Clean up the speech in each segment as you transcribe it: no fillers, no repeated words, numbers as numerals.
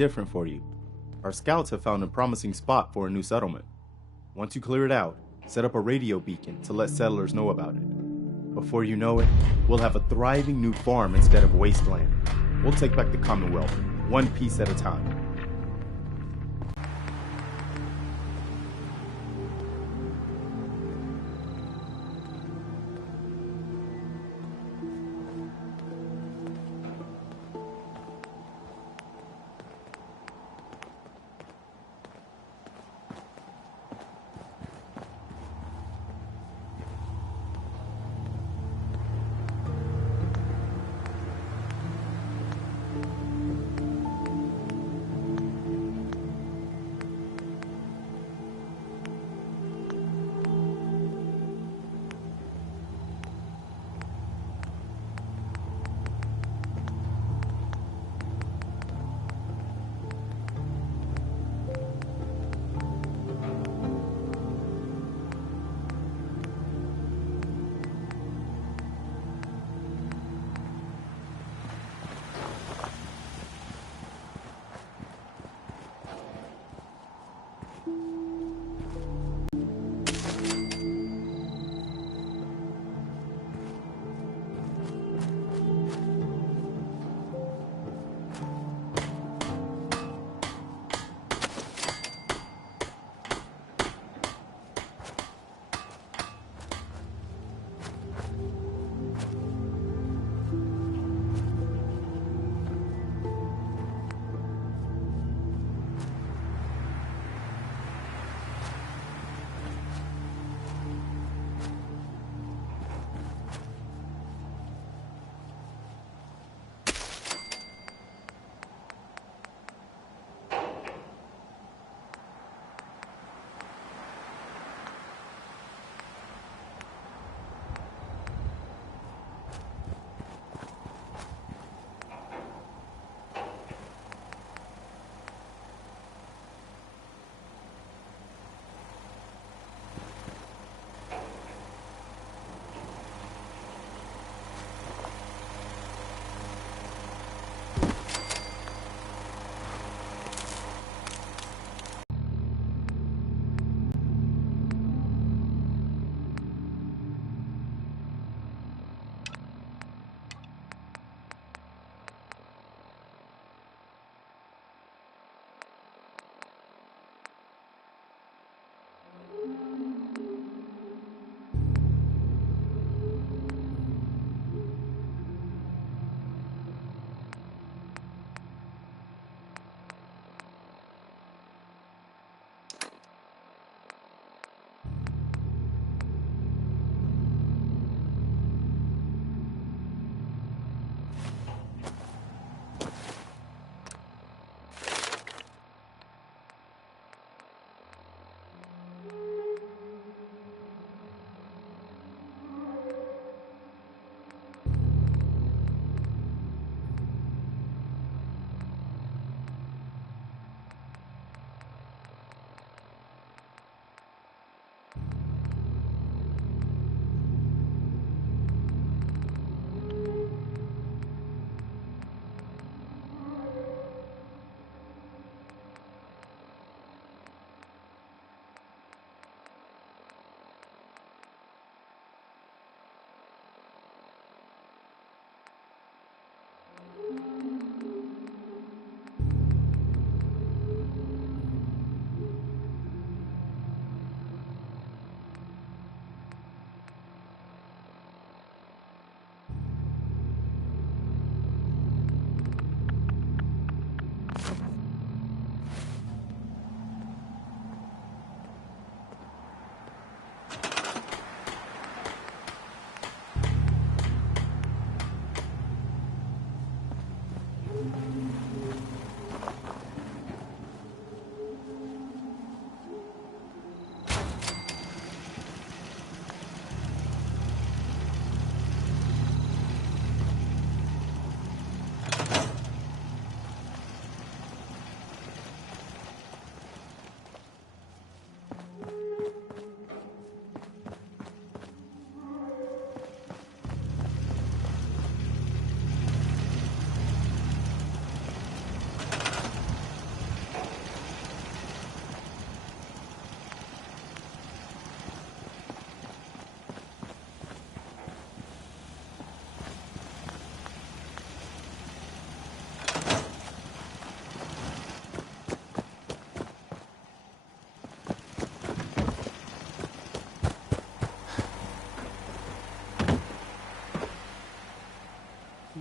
different for you. Our scouts have found a promising spot for a new settlement. Once you clear it out, set up a radio beacon to let settlers know about it. Before you know it, we'll have a thriving new farm instead of wasteland. We'll take back the Commonwealth, one piece at a time.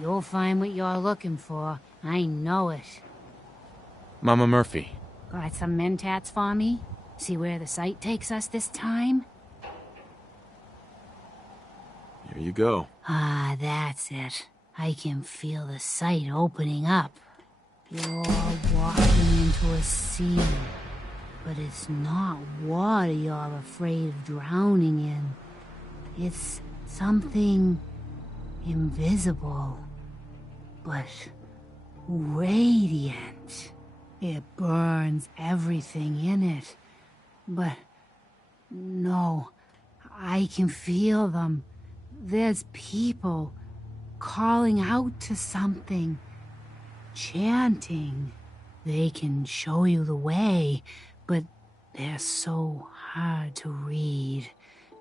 You'll find what you're looking for. I know it. Mama Murphy. Got some mentats for me? See where the site takes us this time? Here you go. Ah, that's it. I can feel the site opening up. You're walking into a sea, but it's not water you're afraid of drowning in. It's something invisible, but radiant. It burns everything in it. But no, I can feel them. There's people calling out to something, chanting. They can show you the way, but they're so hard to read.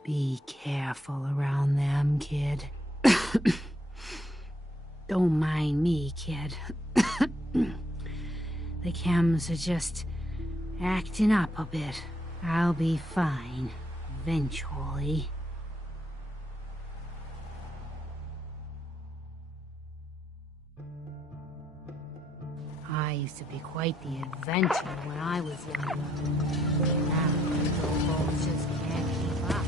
Be careful around them, kid. Don't mind me, kid. The chems are just acting up a bit. I'll be fine, eventually. I used to be quite the adventurer when I was younger. Now, these old bones just can't keep up.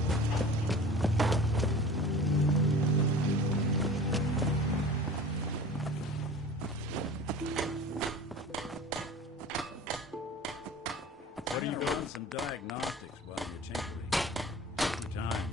What are you doing? Some diagnostics while you're tinkering. Take your time.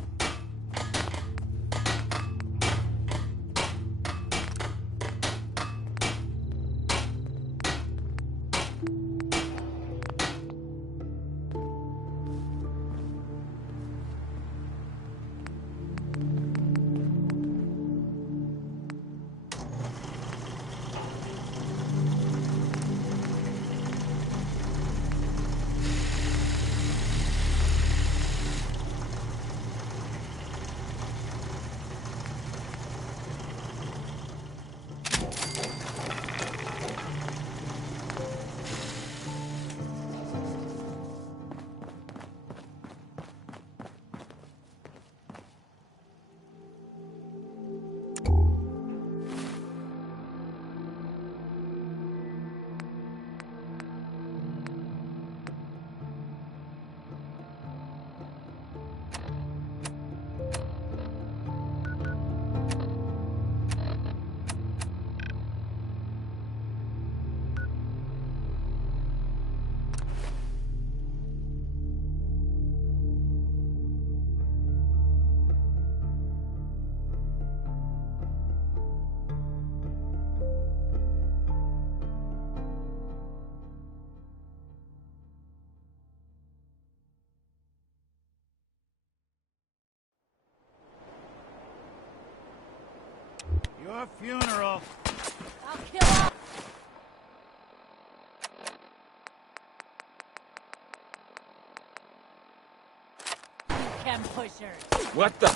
Your funeral. I'll kill her! You chem pushers! What the?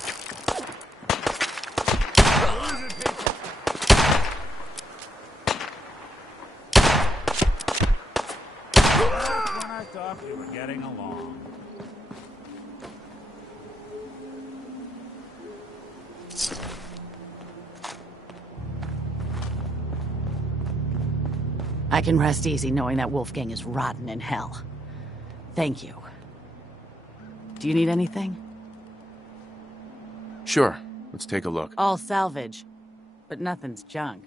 When I thought we were getting along. I can rest easy knowing that Wolfgang is rotten in hell. Thank you. Do you need anything? Sure. Let's take a look. All salvage, but nothing's junk.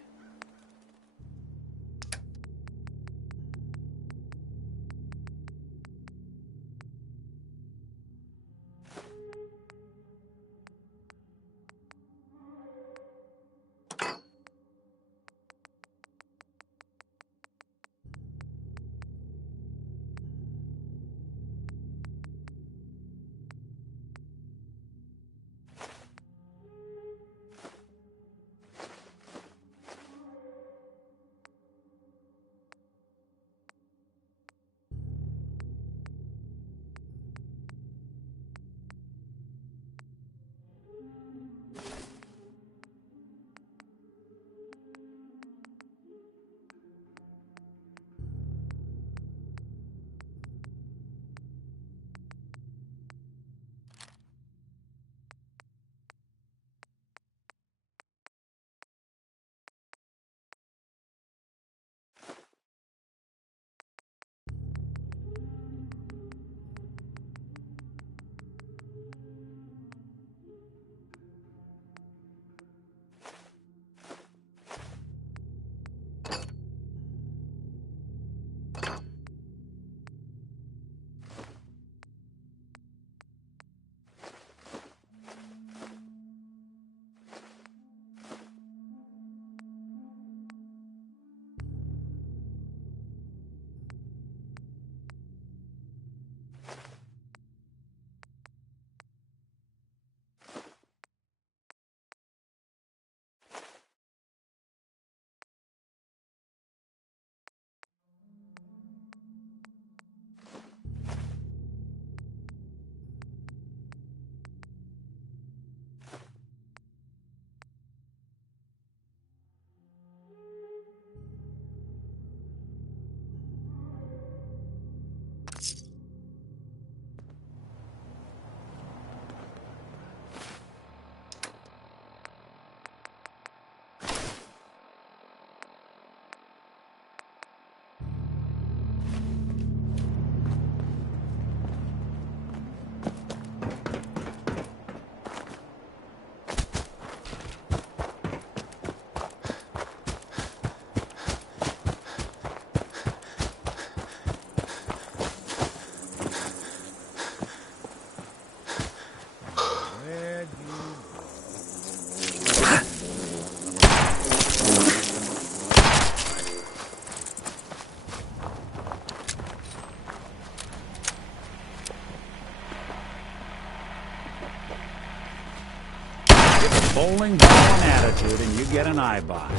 Give a bowling ball an attitude and you get an Eyebot.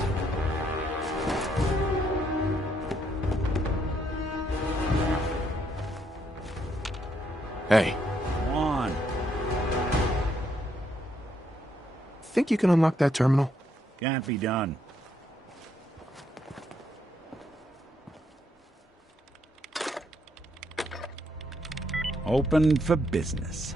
Hey, Come on. think you can unlock that terminal? Can't be done. Open for business.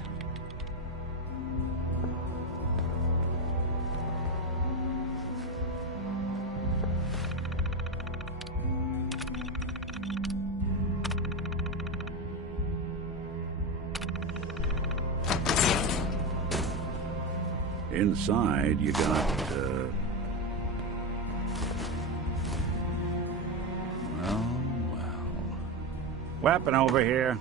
Inside, you got, well. Weapon over here.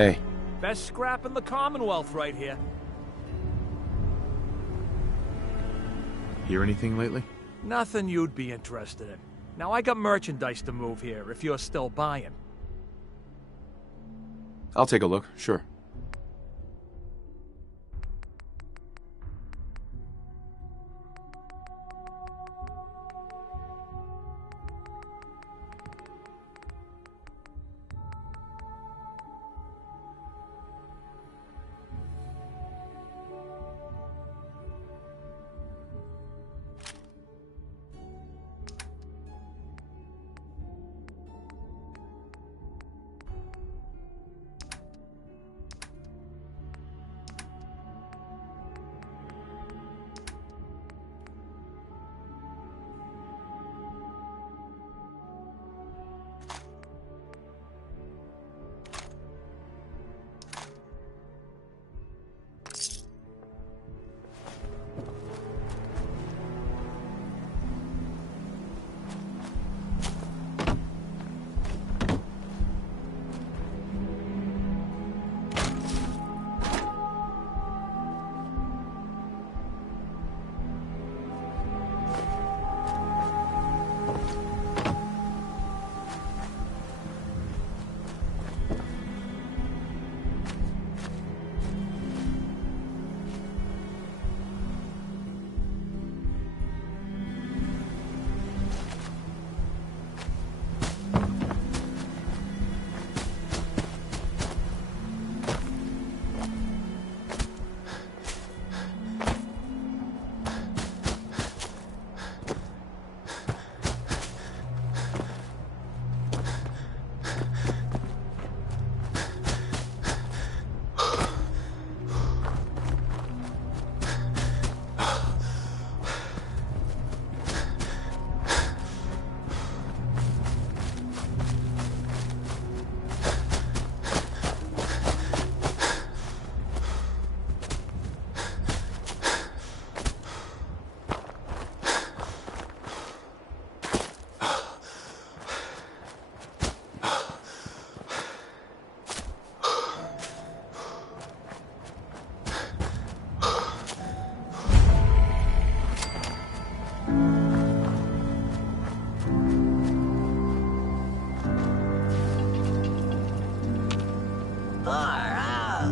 Hey, Best scrap in the Commonwealth right here. hear anything lately? Nothing you'd be interested in. Now, I got merchandise to move here, if you're still buying. I'll take a look, sure.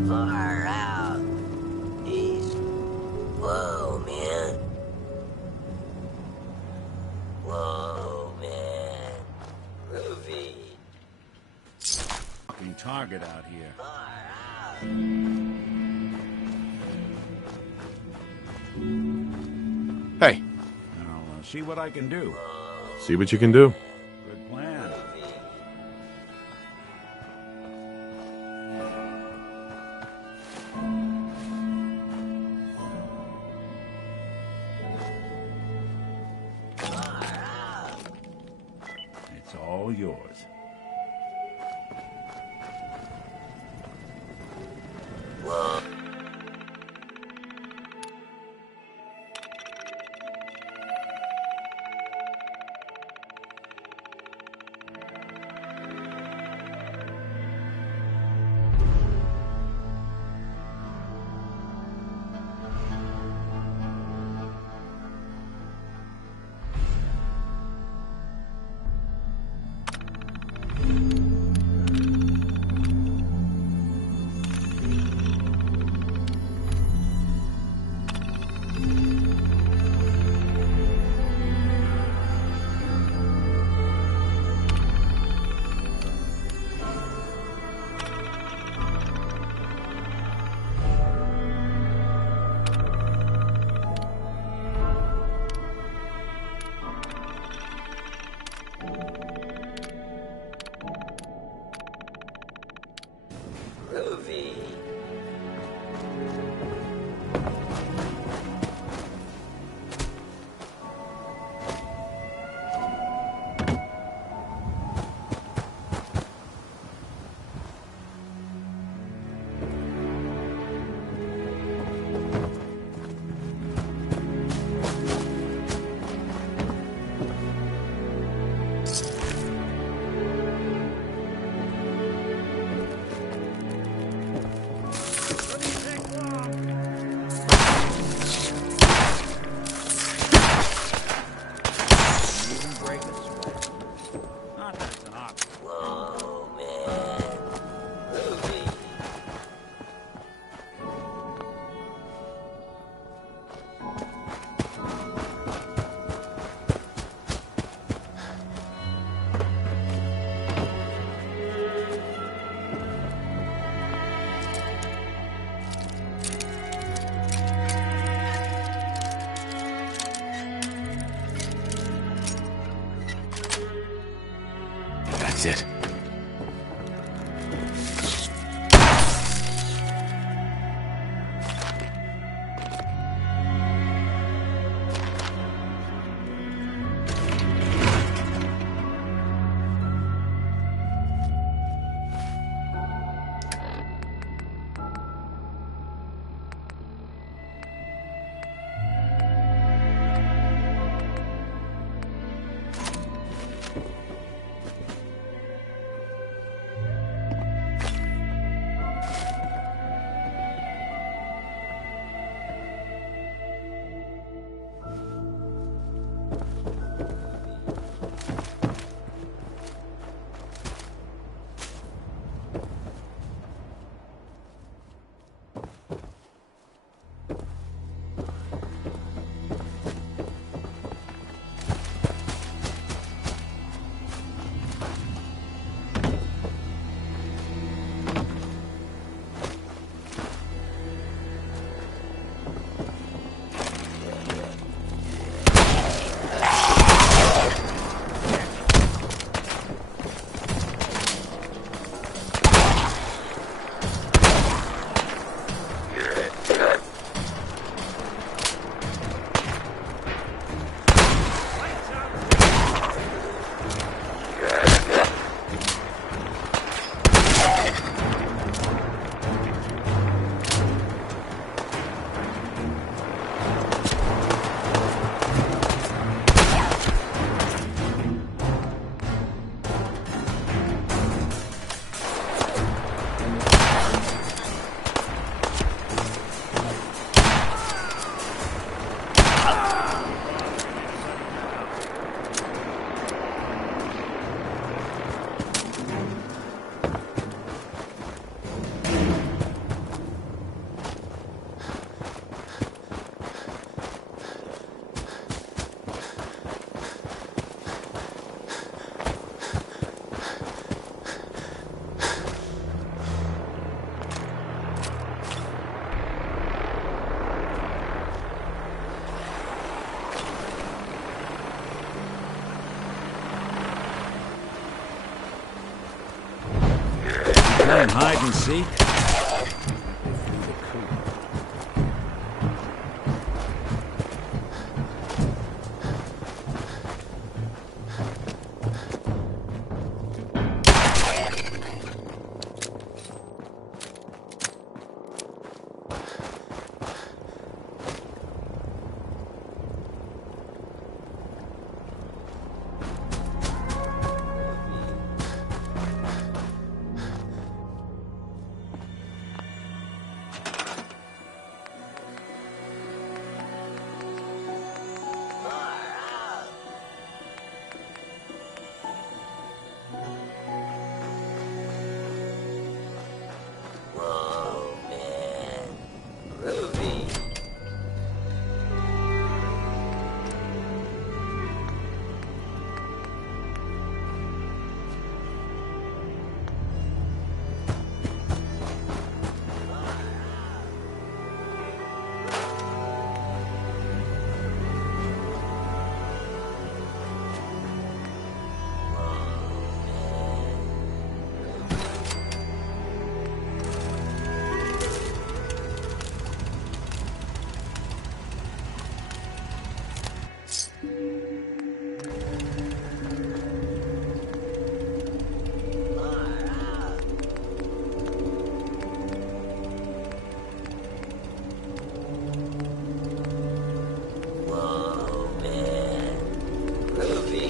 Far out. Easy. Whoa, man. Whoa, man. Groovy. Fucking target out here. Far out. Hey, I'll see what I can do. Whoa, See what you can do. Good plan. It's all yours. Groovy. Not that it's an option. Whoa, man. Groovy. That's it. Playing hide and seek? They flew the coop. Whoa, man. Groovy. Whoa, man. Groovy.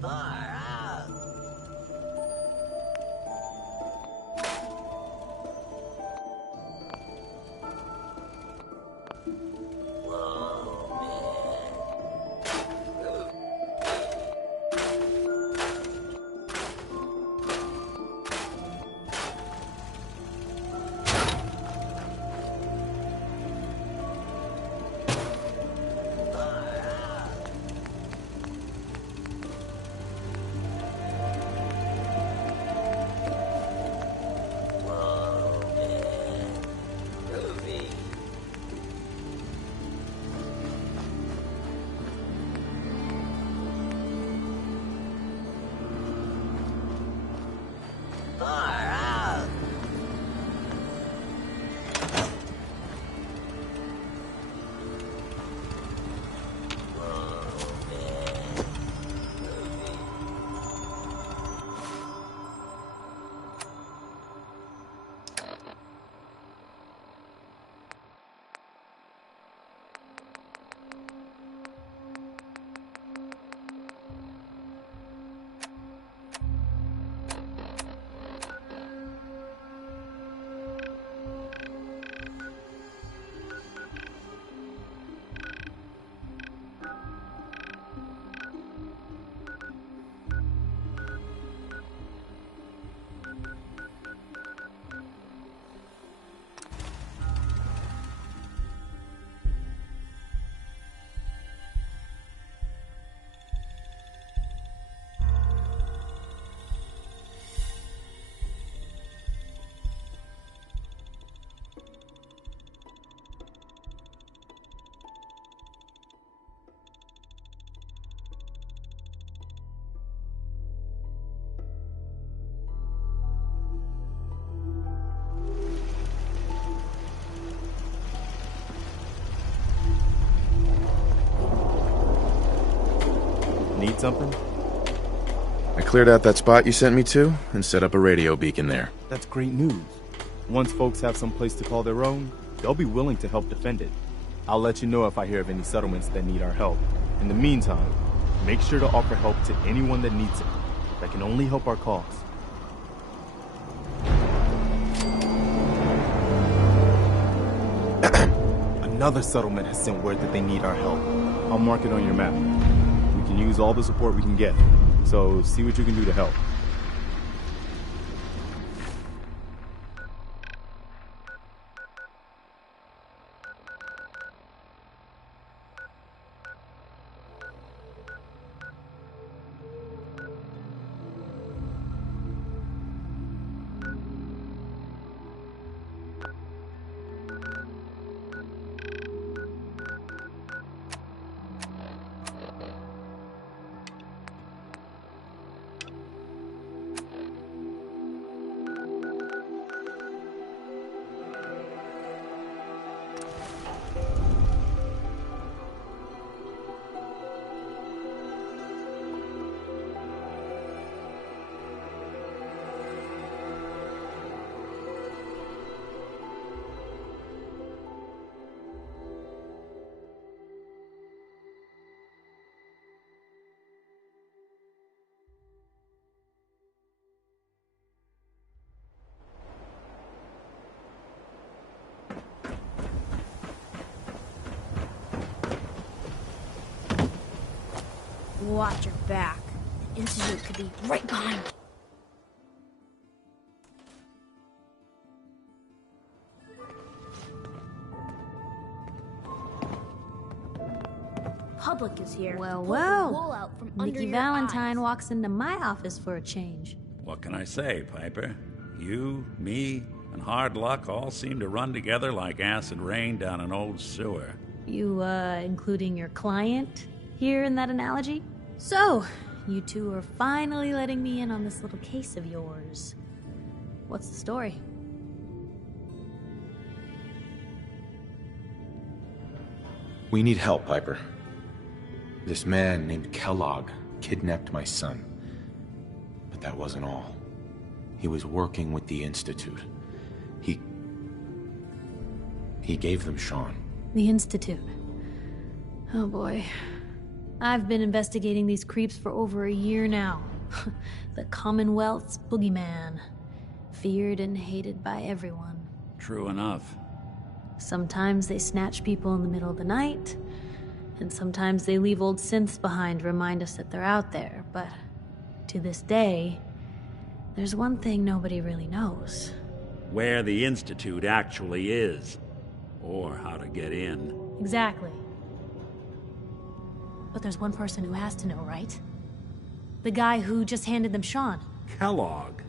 Far out. Whoa, far out. Need something? I cleared out that spot you sent me to and set up a radio beacon there. That's great news. Once folks have some place to call their own, they'll be willing to help defend it. I'll let you know if I hear of any settlements that need our help. In the meantime, make sure to offer help to anyone that needs it. that can only help our cause. Another settlement has sent word that they need our help. I'll mark it on your map. We can use all the support we can get, so see what you can do to help. Watch your back. The Institute could be right behind you. Public is here. Well, Pull the well. wool out from under Nikki your Valentine eyes. walks into my office for a change. What can I say, Piper? You, me, and hard luck all seem to run together like acid rain down an old sewer. You, including your client here in that analogy? So, you two are finally letting me in on this little case of yours. What's the story? We need help, Piper. This man named Kellogg kidnapped my son. But that wasn't all. He was working with the Institute. He gave them Sean. The Institute. Oh boy. I've been investigating these creeps for over a year now. The Commonwealth's boogeyman. Feared and hated by everyone. True enough. Sometimes they snatch people in the middle of the night, and sometimes they leave old synths behind to remind us that they're out there, but to this day, there's one thing nobody really knows. Where the Institute actually is. Or how to get in. Exactly. But there's one person who has to know, right? The guy who just handed them Sean. Kellogg.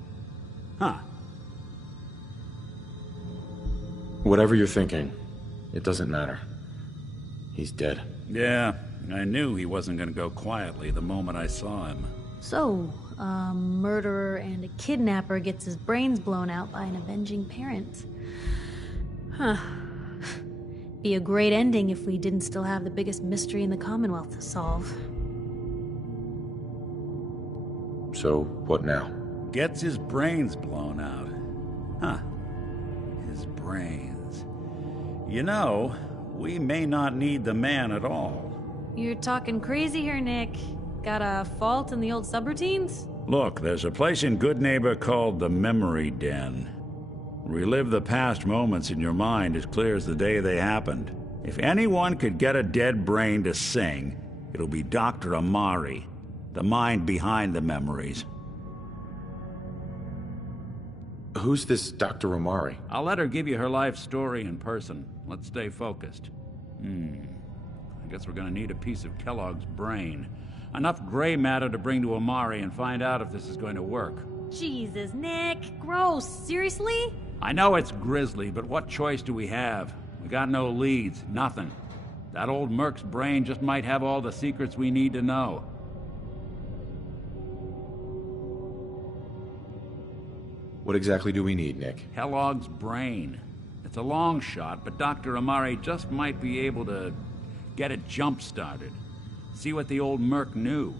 Huh. Whatever you're thinking, it doesn't matter. He's dead. Yeah, I knew he wasn't gonna go quietly the moment I saw him. So, a murderer and a kidnapper gets his brains blown out by an avenging parent. Huh. Be a great ending if we didn't still have the biggest mystery in the Commonwealth to solve. So, what now? Gets his brains blown out. Huh. His brains. You know, we may not need the man at all. You're talking crazy here, Nick. Got a fault in the old subroutines? Look, there's a place in Good Neighbor called the Memory Den. Relive the past moments in your mind as clear as the day they happened. If anyone could get a dead brain to sing, it'll be Dr. Amari, the mind behind the memories. Who's this Dr. Amari? I'll let her give you her life story in person. Let's stay focused. I guess we're gonna need a piece of Kellogg's brain. Enough gray matter to bring to Amari and find out if this is going to work. Jesus, Nick. Gross. Seriously? I know it's grisly, but what choice do we have? We got no leads, nothing. That old Merc's brain just might have all the secrets we need to know. What exactly do we need, Nick? Kellogg's brain. It's a long shot, but Dr. Amari just might be able to get it jump-started. See what the old Merc knew.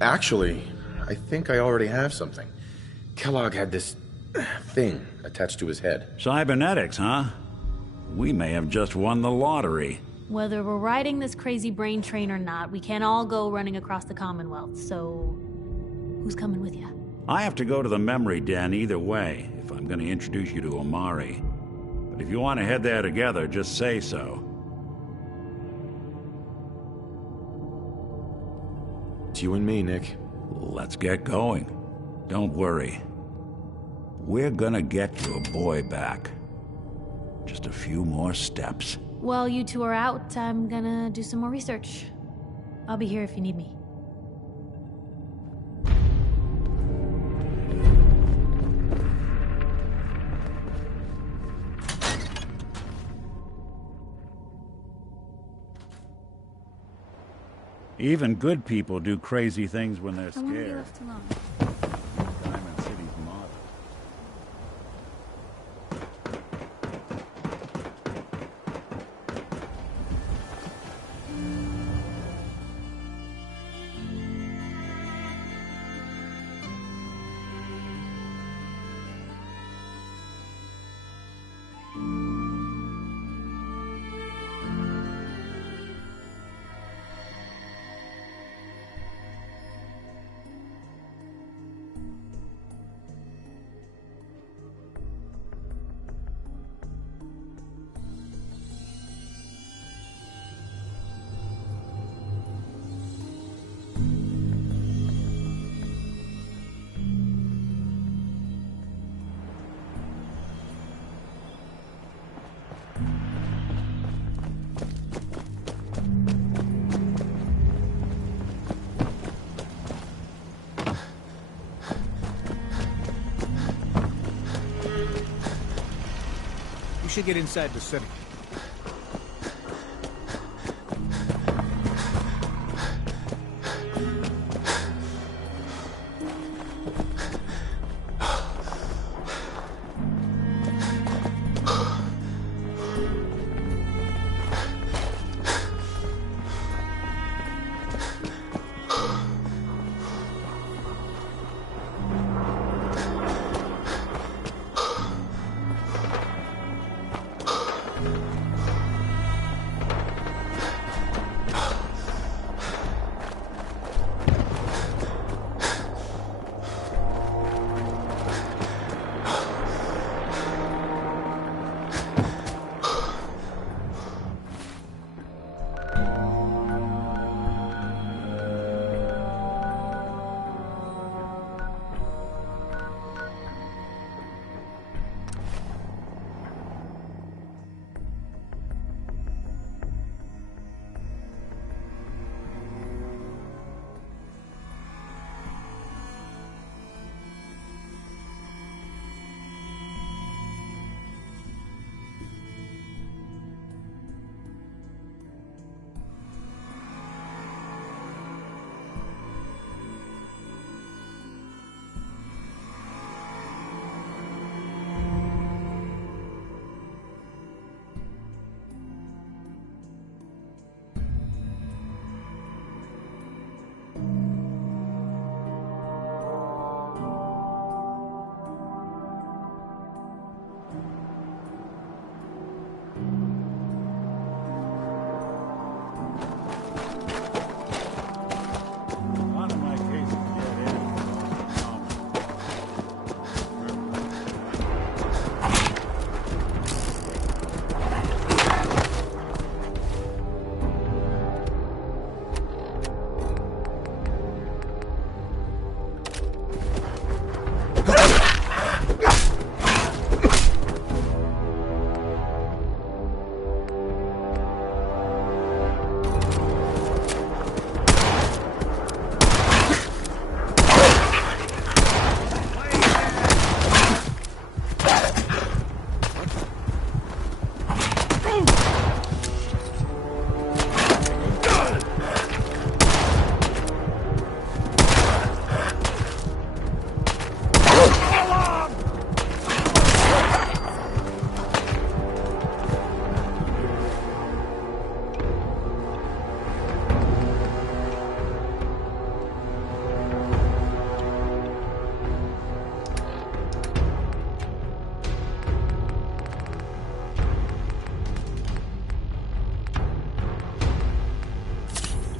Actually, I think I already have something. Kellogg had this thing attached to his head. Cybernetics, huh? We may have just won the lottery. Whether we're riding this crazy brain train or not, we can't all go running across the Commonwealth, so who's coming with you? I have to go to the memory den either way, if I'm going to introduce you to Omari. But if you want to head there together, just say so. It's you and me, Nick. Let's get going. Don't worry. We're gonna get your boy back. Just a few more steps. While you two are out, I'm gonna do some more research. I'll be here if you need me. Even good people do crazy things when they're I won't be scared. left alone. Diamond City's motto. We should get inside the city.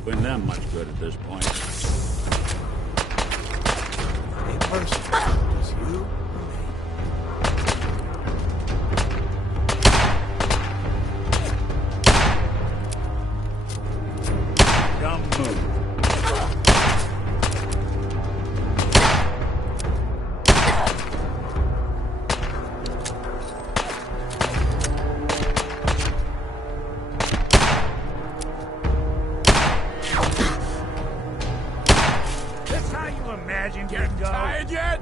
Doing them much good at this point. A person. It's you or me. Dumb move. Imagine getting tired yet?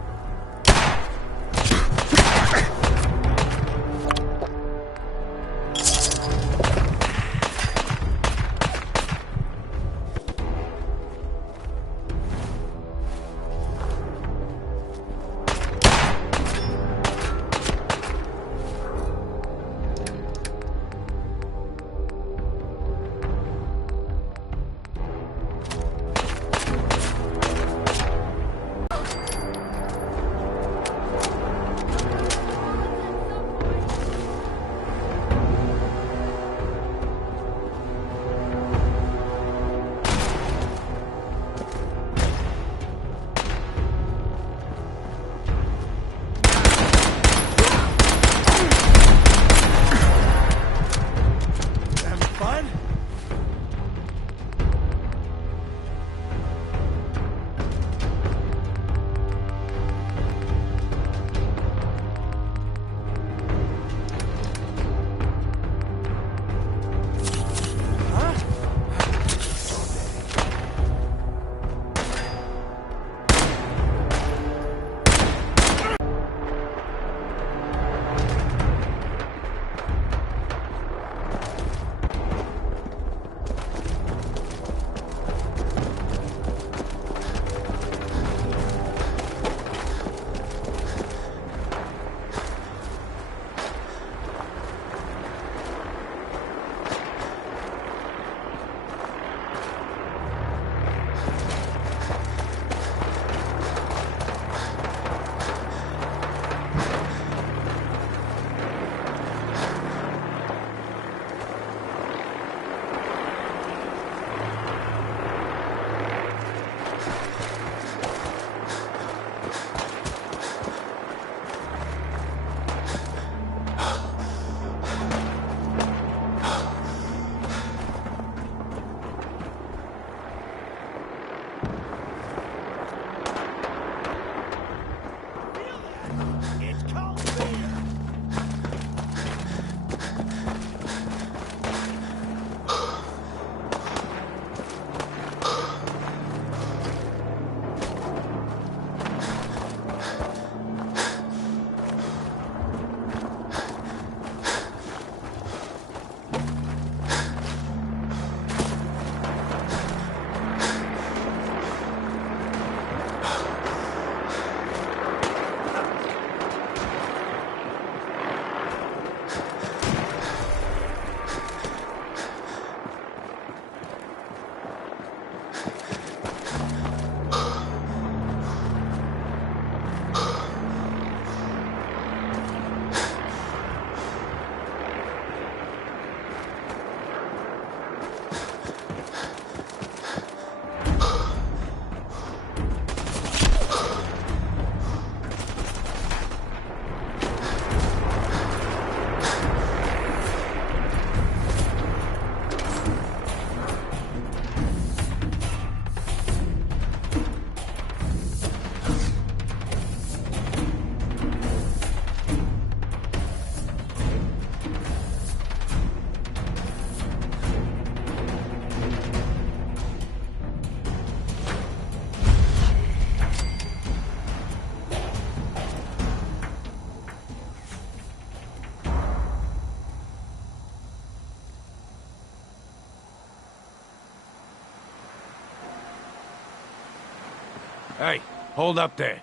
Hey, hold up there.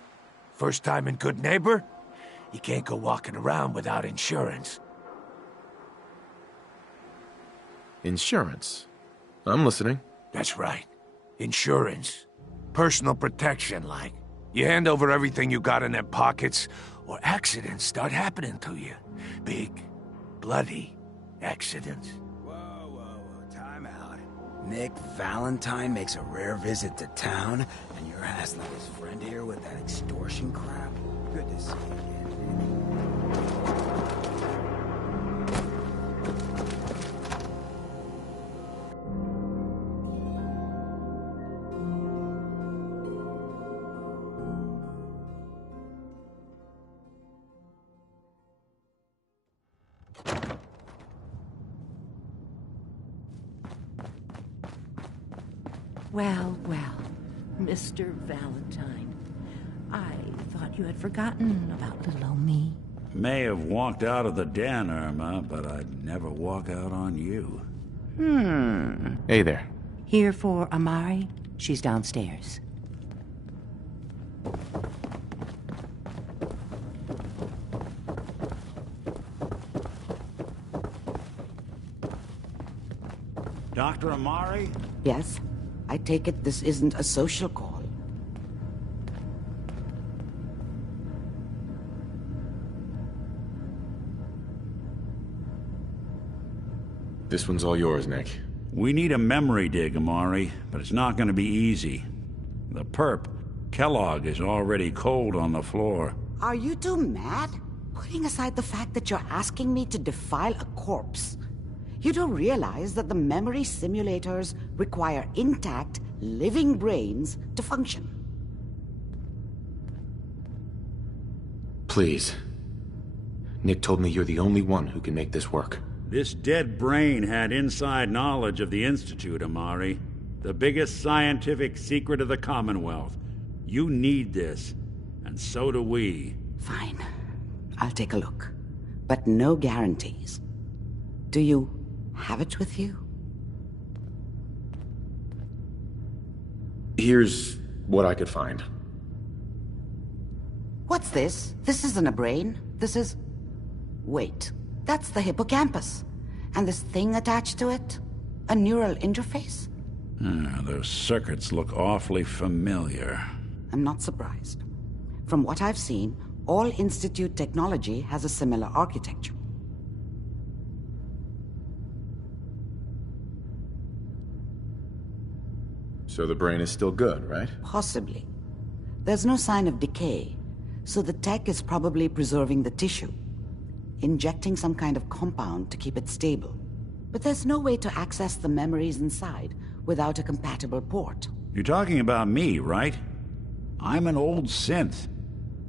First time in Good Neighbor? You can't go walking around without insurance. Insurance? I'm listening. That's right. Insurance. Personal protection, like. You hand over everything you got in them pockets, or accidents start happening to you. Big, bloody accidents. Whoa, time out. Nick Valentine makes a rare visit to town, and you're hassling his friend here with that extortion crap? Good to see you again, Nick. Well, Mr. Valentine. I thought you had forgotten about little old me. May have walked out of the den, Irma, but I'd never walk out on you. Hey there. Here for Amari? She's downstairs. Dr. Amari? Yes? I take it this isn't a social call. This one's all yours, Nick. We need a memory dig, Amari, but it's not going to be easy. The perp, Kellogg, is already cold on the floor. Are you two mad? Putting aside the fact that you're asking me to defile a corpse, you do realize that the memory simulators require intact, living brains to function. Please. Nick told me you're the only one who can make this work. This dead brain had inside knowledge of the Institute, Amari. The biggest scientific secret of the Commonwealth. You need this, and so do we. Fine. I'll take a look. But no guarantees. Do you have it with you? Here's what I could find. What's this? This isn't a brain. This is... Wait. That's the hippocampus. And this thing attached to it? A neural interface? Those circuits look awfully familiar. I'm not surprised. From what I've seen, all Institute technology has a similar architecture. So the brain is still good, right? Possibly. There's no sign of decay, so the tech is probably preserving the tissue, injecting some kind of compound to keep it stable. But there's no way to access the memories inside without a compatible port. You're talking about me, right? I'm an old synth.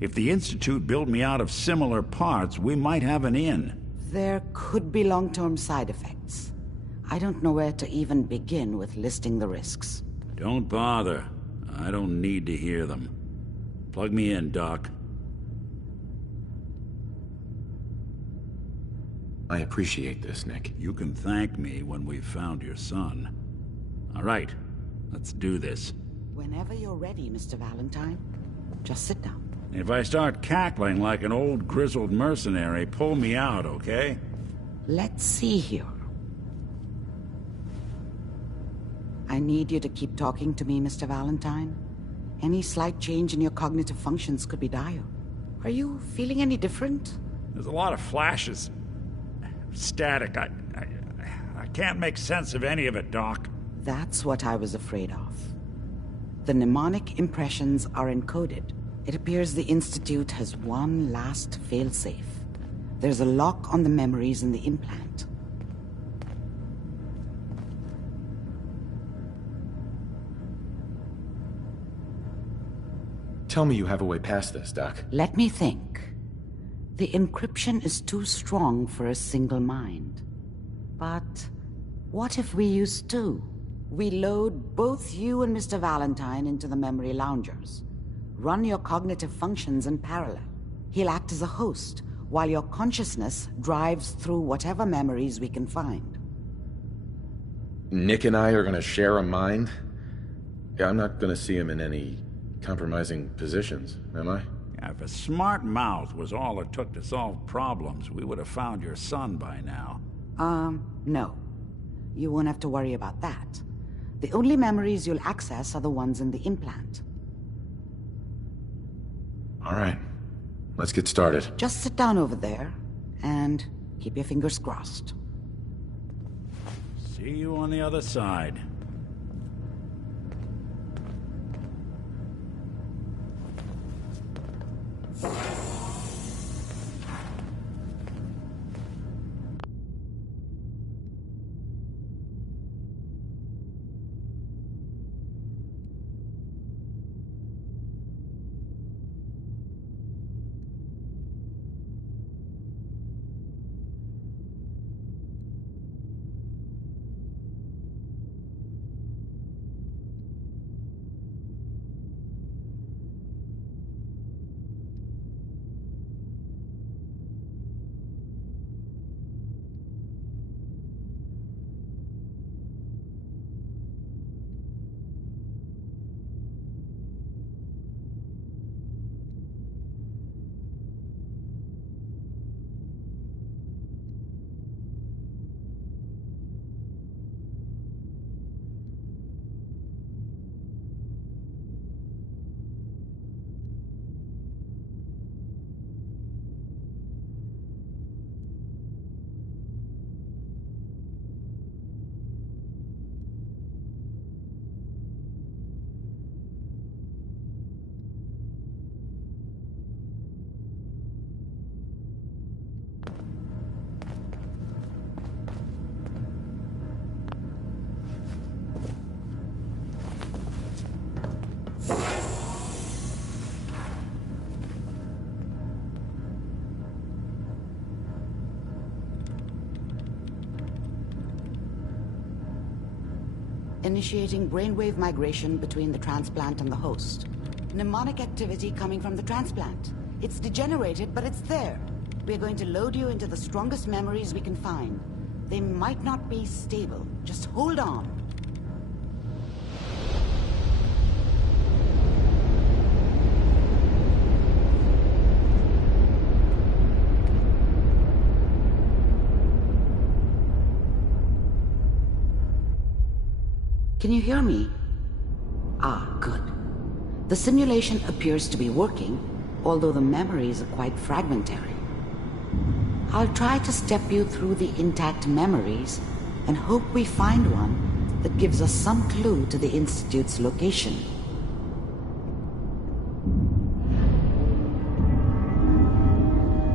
If the Institute built me out of similar parts, we might have an in. There could be long-term side effects. I don't know where to even begin with listing the risks. Don't bother. I don't need to hear them. Plug me in, Doc. I appreciate this, Nick. You can thank me when we've found your son. All right, let's do this. Whenever you're ready, Mr. Valentine, just sit down. If I start cackling like an old grizzled mercenary, pull me out, okay? Let's see here. I need you to keep talking to me, Mr. Valentine. Any slight change in your cognitive functions could be dire. Are you feeling any different? There's a lot of flashes. Static. I can't make sense of any of it, Doc. That's what I was afraid of. The mnemonic impressions are encoded. It appears the Institute has one last failsafe. There's a lock on the memories in the implant. Tell me you have a way past this, Doc. Let me think. The encryption is too strong for a single mind. But what if we use two? We load both you and Mr. Valentine into the memory loungers. Run your cognitive functions in parallel. He'll act as a host, while your consciousness drives through whatever memories we can find. Nick and I are gonna share a mind? Yeah, I'm not gonna see him in any compromising positions, am I? If a smart mouth was all it took to solve problems, we would have found your son by now. No. You won't have to worry about that. The only memories you'll access are the ones in the implant. All right. Let's get started. Just sit down over there, and keep your fingers crossed. See you on the other side. initiating brainwave migration between the transplant and the host. Mnemonic activity coming from the transplant. It's degenerated, but it's there. We're going to load you into the strongest memories we can find. They might not be stable. Just hold on. Can you hear me? Ah, good. The simulation appears to be working, although the memories are quite fragmentary. I'll try to step you through the intact memories and hope we find one that gives us some clue to the Institute's location.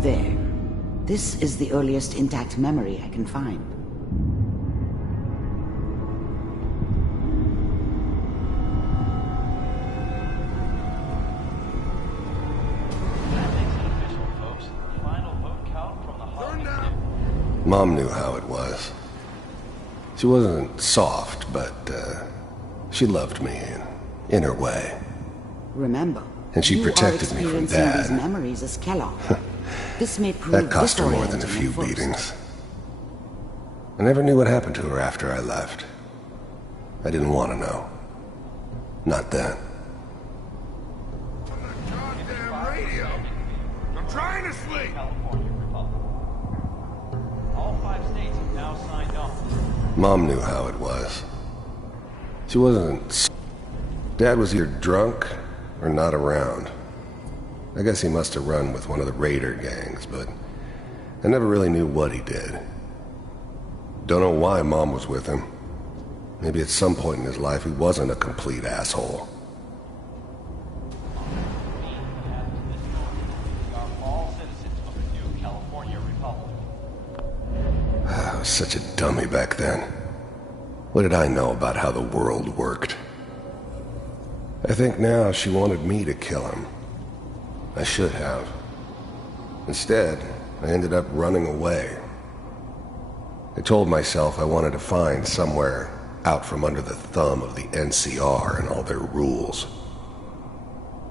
There. This is the earliest intact memory I can find. Mom knew how it was. She wasn't soft, but she loved me in her way. Remember, and she protected me from Dad. These memories as Kellogg. This may prove that cost her more than a few beatings. I never knew what happened to her after I left. I didn't want to know. Not then. On the goddamn radio! I'm trying to sleep! All 5 states have now signed on. Mom knew how it was. She wasn't... Dad was either drunk or not around. I guess he must have run with one of the raider gangs, but I never really knew what he did. Don't know why Mom was with him. Maybe at some point in his life he wasn't a complete asshole. I was such a dummy back then. What did I know about how the world worked? I think now she wanted me to kill him. I should have. Instead, I ended up running away. I told myself I wanted to find somewhere out from under the thumb of the NCR and all their rules.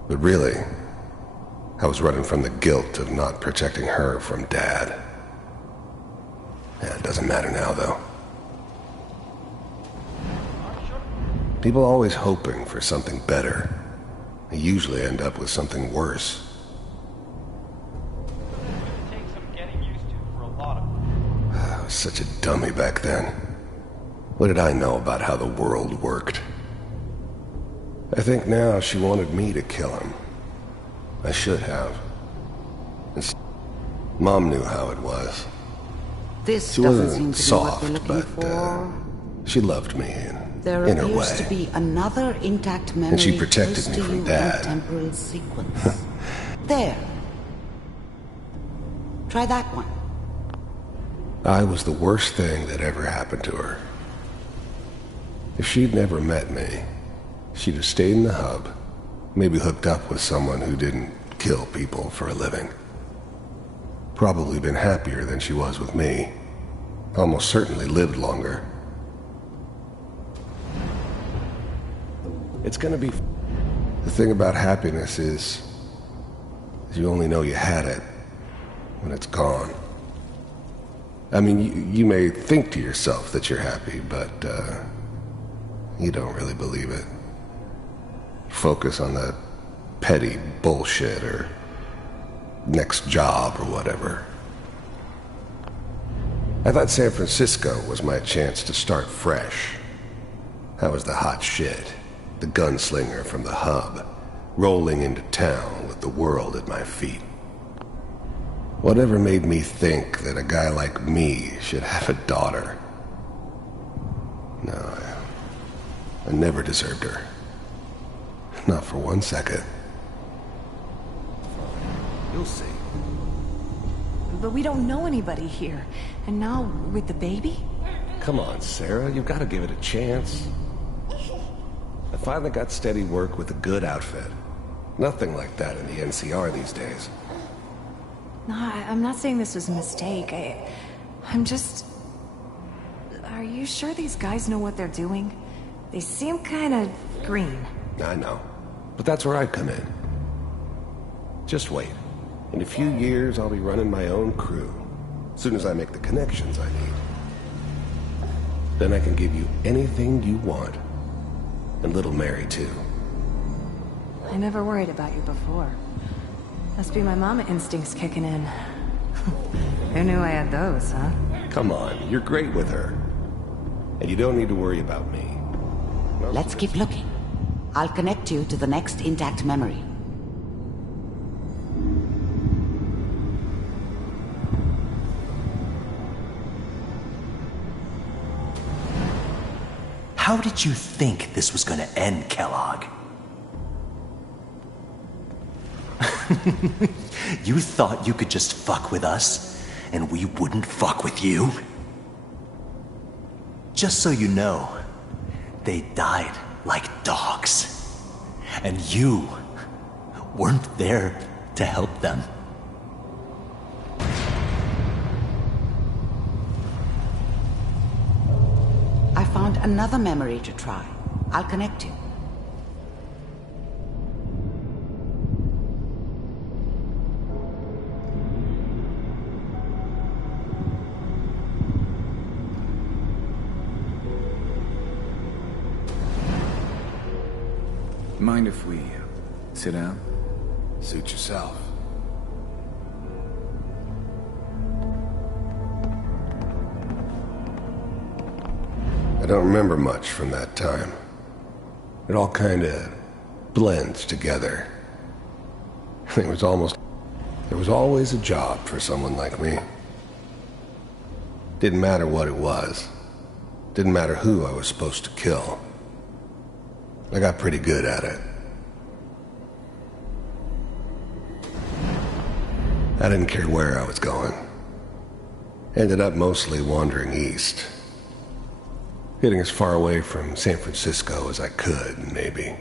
But really, I was running from the guilt of not protecting her from Dad. Yeah, it doesn't matter now, though. People always hoping for something better. They usually end up with something worse. I was such a dummy back then. What did I know about how the world worked? I think now she wanted me to kill him. I should have. Mom knew how it was. This she doesn't wasn't seem to be what soft, they're looking but for. she loved me There in her appears way. to be another intact memory And she protected close me to from you in Dad. a temporal sequence. There. Try that one. I was the worst thing that ever happened to her. If she'd never met me, she'd have stayed in the hub, maybe hooked up with someone who didn't kill people for a living. Probably been happier than she was with me. Almost certainly lived longer. It's gonna be... The thing about happiness is you only know you had it when it's gone. I mean, you may think to yourself that you're happy, but you don't really believe it. Focus on the petty bullshit or next job or whatever. I thought San Francisco was my chance to start fresh. I was the hot shit, the gunslinger from the hub, rolling into town with the world at my feet. Whatever made me think that a guy like me should have a daughter? No, I never deserved her. Not for 1 second. You'll see. But we don't know anybody here. And now, with the baby? Come on, Sarah, you've got to give it a chance. I finally got steady work with a good outfit. Nothing like that in the NCR these days. No, I'm not saying this was a mistake. I'm just... Are you sure these guys know what they're doing? They seem kinda green. I know. But that's where I come in. Just wait. In a few years, I'll be running my own crew. As soon as I make the connections I need. Then I can give you anything you want. And little Mary, too. I never worried about you before. Must be my mama instincts kicking in. Who knew I had those, huh? Come on, you're great with her. And you don't need to worry about me. Let's keep looking. I'll connect you to the next intact memory. How did you think this was gonna end, Kellogg? You thought you could just fuck with us, and we wouldn't fuck with you? Just so you know, they died like dogs. And you weren't there to help them. I found another memory to try. I'll connect you. Mind if we sit down? Suit yourself. I don't remember much from that time. It all kinda blends together. There was always a job for someone like me. Didn't matter what it was. Didn't matter who I was supposed to kill. I got pretty good at it. I didn't care where I was going. Ended up mostly wandering east. Getting as far away from San Francisco as I could, maybe.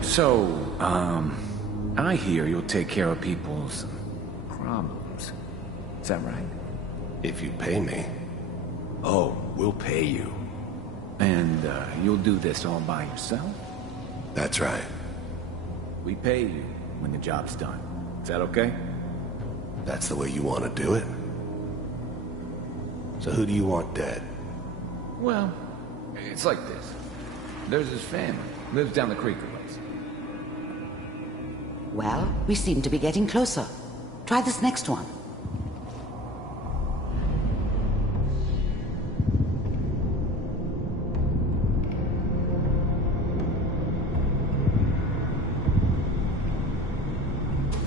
So, I hear you'll take care of people's problems. Is that right? If you pay me. Oh, we'll pay you. And, you'll do this all by yourself? That's right. We pay you when the job's done. Is that okay? That's the way you want to do it? So who do you want dead? Well, it's like this. There's his family. Lives down the creek a ways. Well, we seem to be getting closer. Try this next one.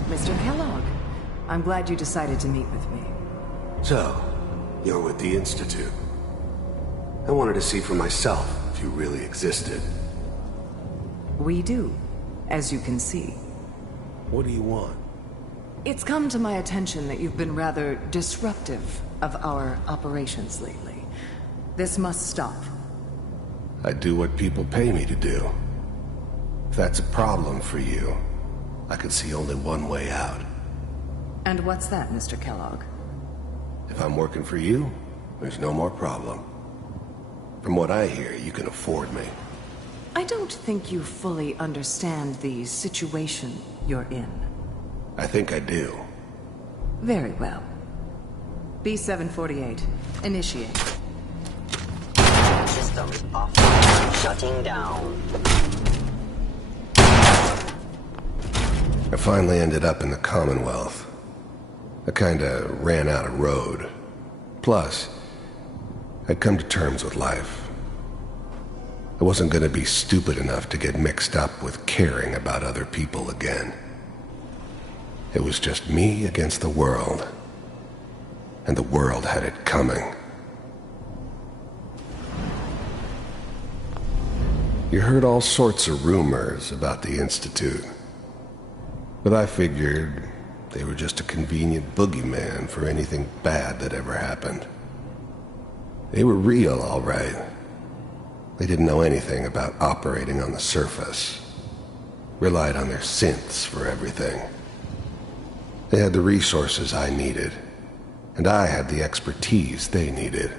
Mr. Kellogg, I'm glad you decided to meet with me. So, you're with the Institute. I wanted to see for myself if you really existed. We do, as you can see. What do you want? It's come to my attention that you've been rather disruptive of our operations lately. This must stop. I do what people pay me to do. If that's a problem for you, I can see only one way out. And what's that, Mr. Kellogg? If I'm working for you, there's no more problem. From what I hear, you can afford me. I don't think you fully understand the situation you're in. I think I do. Very well. B-748, initiate. System off. Shutting down. I finally ended up in the Commonwealth. I kinda ran out of road. Plus, I'd come to terms with life. I wasn't gonna be stupid enough to get mixed up with caring about other people again. It was just me against the world. And the world had it coming. You heard all sorts of rumors about the Institute. But I figured they were just a convenient boogeyman for anything bad that ever happened. They were real, all right. They didn't know anything about operating on the surface. Relied on their synths for everything. They had the resources I needed, and I had the expertise they needed.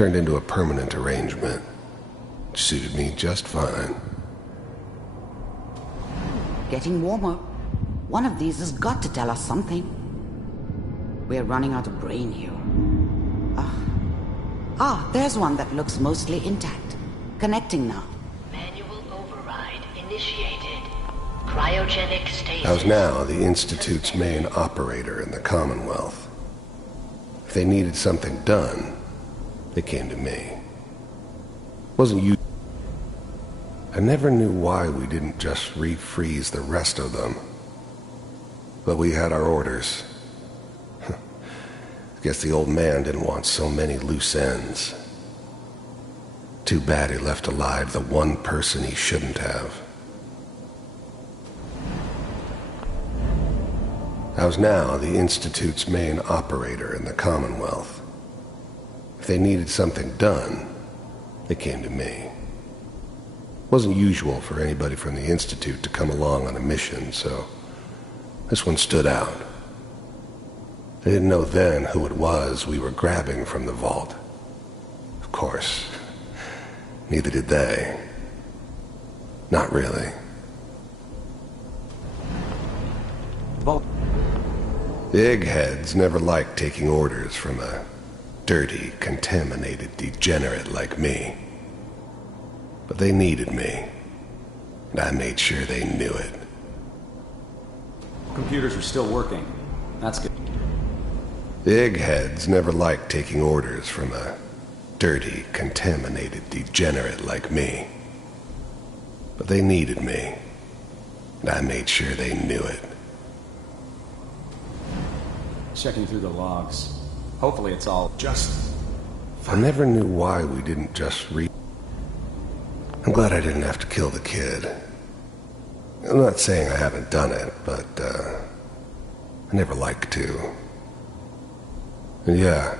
turned into a permanent arrangement, which suited me just fine. Getting warmer. One of these has got to tell us something. We're running out of brain here. There's one that looks mostly intact. Connecting now. Manual override initiated. Cryogenic stasis. I was now the Institute's main operator in the Commonwealth. If they needed something done, they came to me. Wasn't you? I never knew why we didn't just refreeze the rest of them. But we had our orders. Guess the old man didn't want so many loose ends. Too bad he left alive the one person he shouldn't have. I was now the Institute's main operator in the Commonwealth. If they needed something done, they came to me. Wasn't usual for anybody from the Institute to come along on a mission, so this one stood out. I didn't know then who it was we were grabbing from the vault. Of course, neither did they. Not really. Vault. The eggheads never liked taking orders from a dirty, contaminated degenerate like me. But they needed me, and I made sure they knew it. Computers are still working. That's good. The eggheads never liked taking orders from a dirty, contaminated degenerate like me. But they needed me, and I made sure they knew it. Checking through the logs. Hopefully it's all just... I never knew why we didn't just I'm glad I didn't have to kill the kid. I'm not saying I haven't done it, but, I never liked to. And yeah,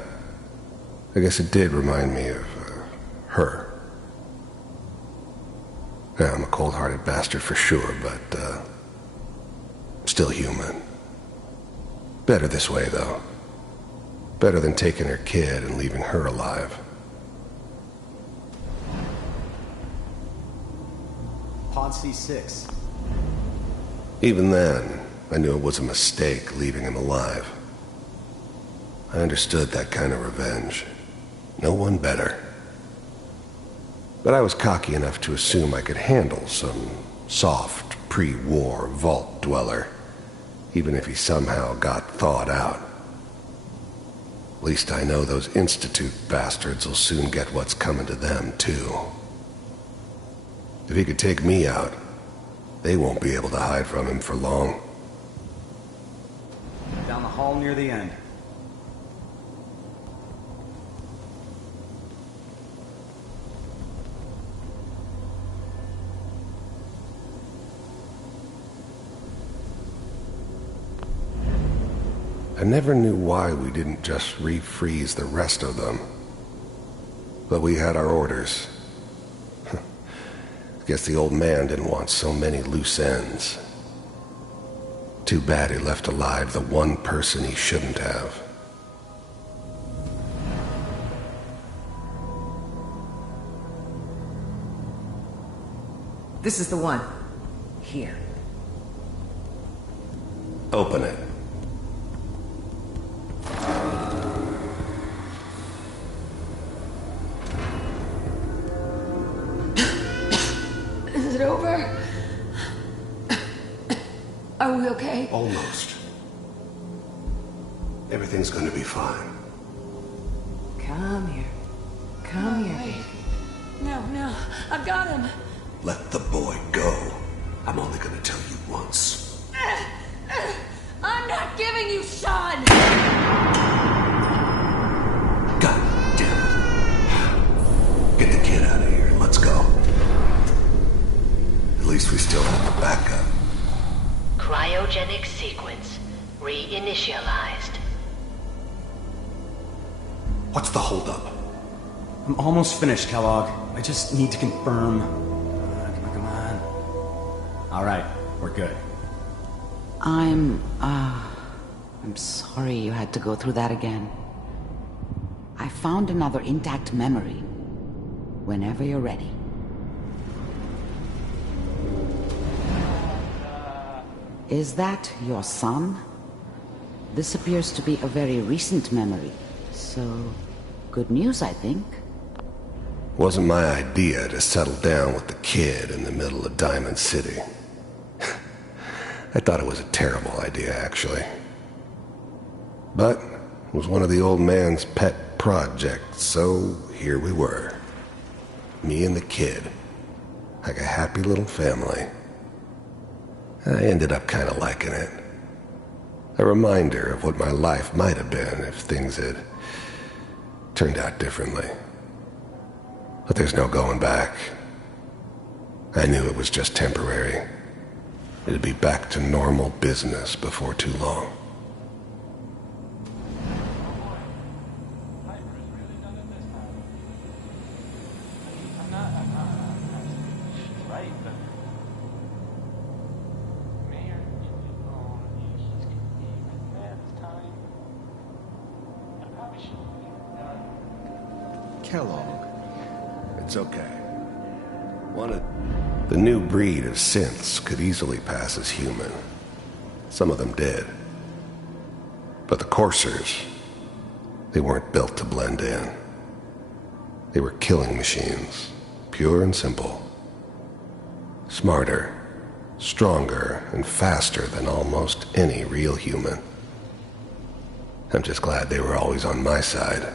I guess it did remind me of, her. Yeah, I'm a cold-hearted bastard for sure, but, still human. Better this way, though. Better than taking her kid and leaving her alive. Pod C6. Even then, I knew it was a mistake leaving him alive. I understood that kind of revenge. No one better. But I was cocky enough to assume I could handle some soft, pre-war vault dweller, even if he somehow got thawed out. At least I know those Institute bastards will soon get what's coming to them, too. If he could take me out, they won't be able to hide from him for long. Down the hall near the end. I never knew why we didn't just refreeze the rest of them. But we had our orders. Guess the old man didn't want so many loose ends. Too bad he left alive the one person he shouldn't have. This is the one. Here. Open it. Is it over? Are we okay? Almost. Everything's gonna be fine. Come here. Come here, baby. No, I've got him. Let the boy go. I'm only gonna tell you once. I'm not giving you Sean! God damn it. Get the kid out of here. Let's go. At least we still have the backup. Cryogenic sequence reinitialized. What's the holdup? I'm almost finished, Kellogg. I just need to confirm. Come on. All right, we're good. I'm sorry you had to go through that again. I found another intact memory. Whenever you're ready. Is that your son? This appears to be a very recent memory, so good news, I think. Wasn't my idea to settle down with the kid in the middle of Diamond City. I thought it was a terrible idea, actually. But it was one of the old man's pet projects, so here we were. Me and the kid, like a happy little family. I ended up kind of liking it. A reminder of what my life might have been if things had turned out differently. But there's no going back. I knew it was just temporary. It'd be back to normal business before too long. Kellogg. It's okay. The new breed of synths could easily pass as human. Some of them did. But the coursers, they weren't built to blend in. They were killing machines, pure and simple. Smarter, stronger, and faster than almost any real human. I'm just glad they were always on my side.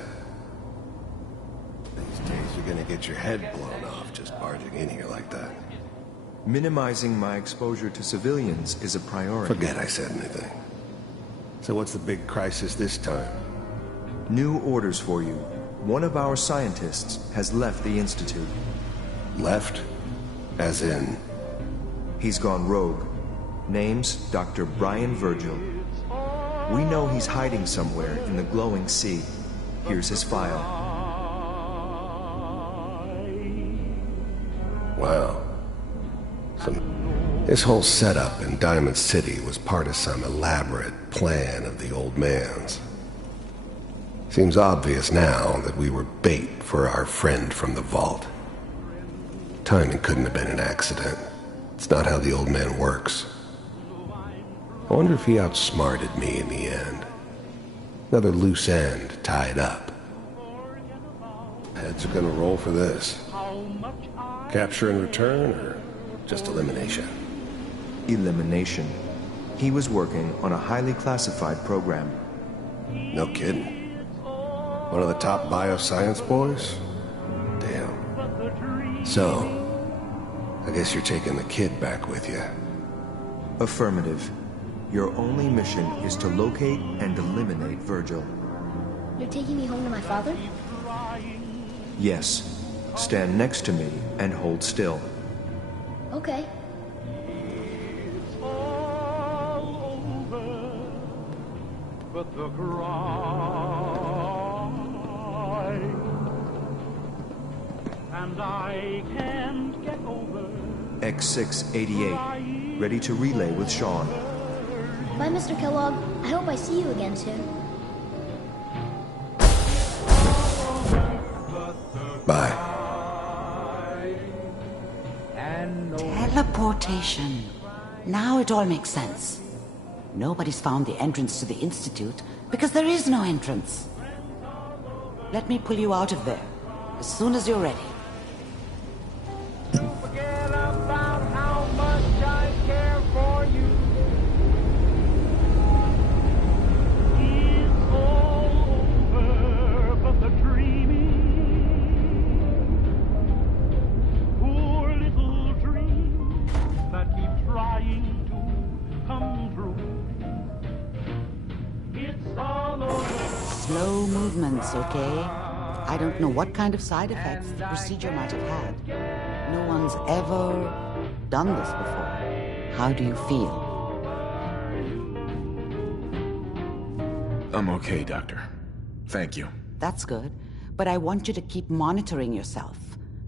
These days you're gonna get your head blown off just barging in here like that. Minimizing my exposure to civilians is a priority. Forget I said anything. So what's the big crisis this time? New orders for you. One of our scientists has left the Institute. Left? As in? He's gone rogue. Name's Dr. Brian Virgil. We know he's hiding somewhere in the glowing sea. Here's his file. Wow. This whole setup in Diamond City was part of some elaborate plan of the old man's. Seems obvious now that we were bait for our friend from the vault. Timing couldn't have been an accident. It's not how the old man works. I wonder if he outsmarted me in the end. Another loose end tied up. Heads are gonna roll for this. Capture and return, or just elimination? Elimination. He was working on a highly classified program. No kidding. One of the top bioscience boys? Damn. So, I guess you're taking the kid back with you. Affirmative. Your only mission is to locate and eliminate Virgil. You're taking me home to my father? Yes. Stand next to me and hold still. Okay. But the cry, and I can't get over. X688, ready to relay with Sean. Bye, Mr. Kellogg. I hope I see you again soon. Bye. Teleportation. Now it all makes sense. Nobody's found the entrance to the Institute because there is no entrance. Let me pull you out of there as soon as you're ready. Forget about how much I care for you. It's all over, but the dreaming, poor little dream that keeps trying to come true. It's all over. Slow movements, okay? I don't know what kind of side effects the procedure might have had. No one's ever done this before. How do you feel? I'm okay, Doctor. Thank you. That's good, but I want you to keep monitoring yourself.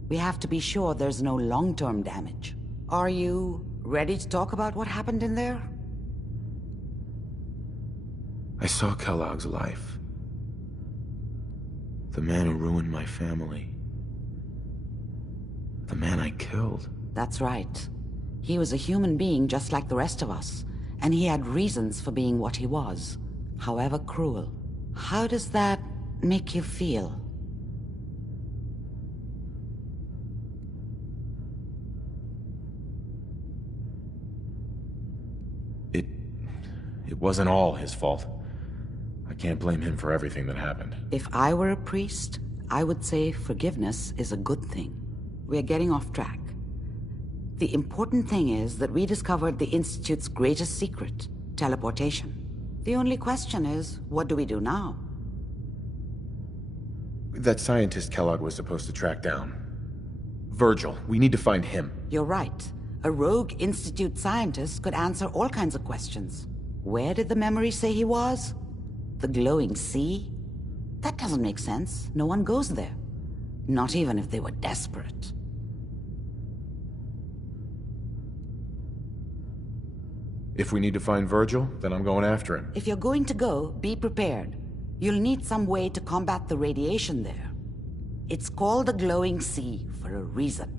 We have to be sure there's no long-term damage. Are you ready to talk about what happened in there? I saw Kellogg's life. The man who ruined my family. The man I killed. That's right. He was a human being just like the rest of us, and he had reasons for being what he was, however cruel. How does that make you feel? It wasn't all his fault. I can't blame him for everything that happened. If I were a priest, I would say forgiveness is a good thing. We're getting off track. The important thing is that we discovered the Institute's greatest secret, teleportation. The only question is, what do we do now? That scientist Kellogg was supposed to track down. Virgil, we need to find him. You're right. A rogue Institute scientist could answer all kinds of questions. Where did the memory say he was? The glowing sea? That doesn't make sense. No one goes there. Not even if they were desperate. If we need to find Virgil, then I'm going after him. If you're going to go, be prepared. You'll need some way to combat the radiation there. It's called the glowing sea for a reason.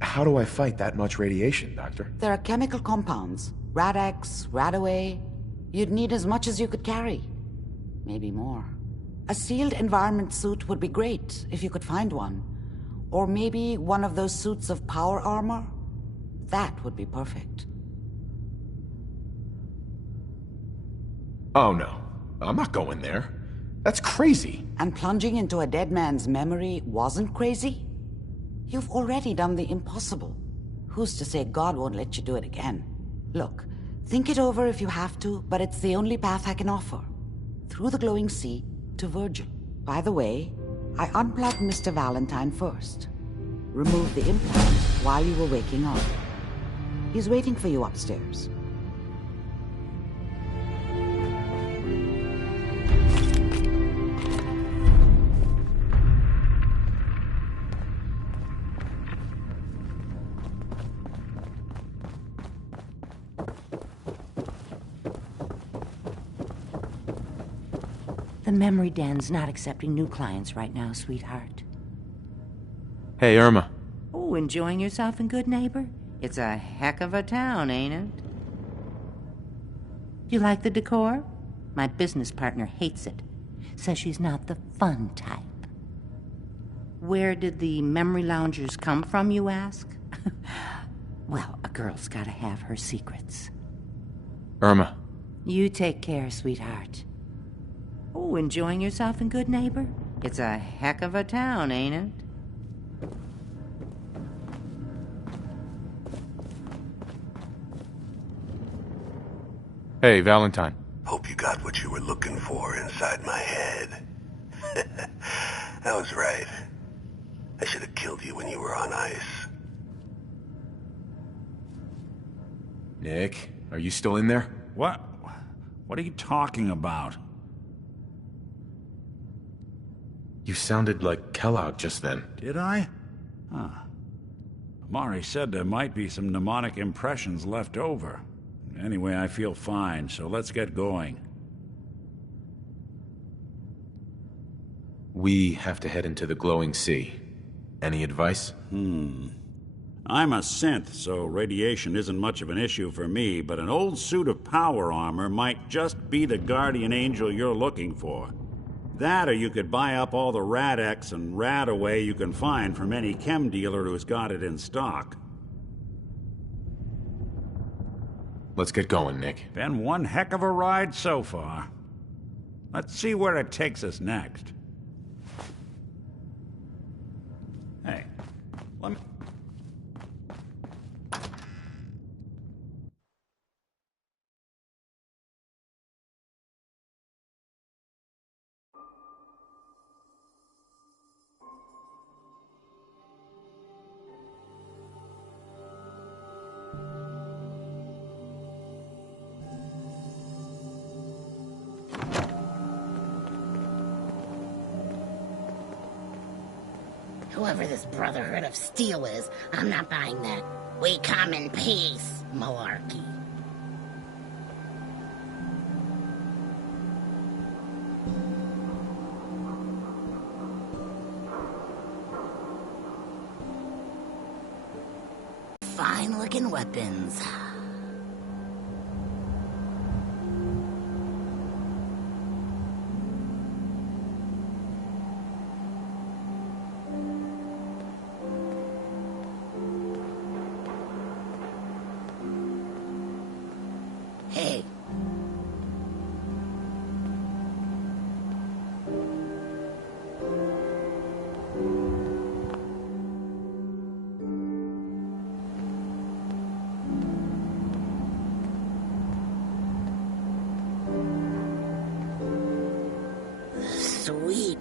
How do I fight that much radiation, Doctor? There are chemical compounds. Rad-X, Radaway. You'd need as much as you could carry. Maybe more. A sealed environment suit would be great, if you could find one. Or maybe one of those suits of power armor? That would be perfect. Oh no, I'm not going there. That's crazy. And plunging into a dead man's memory wasn't crazy? You've already done the impossible. Who's to say God won't let you do it again? Look, think it over if you have to, but it's the only path I can offer. Through the glowing sea to Virgil. By the way, I unplugged Mr. Valentine first. Removed the implant while you were waking up. He's waiting for you upstairs. The memory den's not accepting new clients right now, sweetheart. Hey, Irma. Oh, enjoying yourself in Good Neighbor? It's a heck of a town, ain't it? Do you like the decor? My business partner hates it. Says she's not the fun type. Where did the memory loungers come from, you ask? Well, a girl's gotta have her secrets. Irma. You take care, sweetheart. Oh, enjoying yourself in Good Neighbor? It's a heck of a town, ain't it? Hey, Valentine. Hope you got what you were looking for inside my head. I was right. I should have killed you when you were on ice. Nick, are you still in there? What? What are you talking about? You sounded like Kellogg just then. Did I? Huh. Amari said there might be some mnemonic impressions left over. Anyway, I feel fine, so let's get going. We have to head into the glowing sea. Any advice? I'm a synth, so radiation isn't much of an issue for me, but an old suit of power armor might just be the guardian angel you're looking for. That, or you could buy up all the Rad-X and Radaway you can find from any chem dealer who's got it in stock. Let's get going, Nick. Been one heck of a ride so far. Let's see where it takes us next. Hey, let me... Whoever this Brotherhood of Steel is, I'm not buying that. We come in peace, malarkey. fine-looking weapons. Hey. Sweet.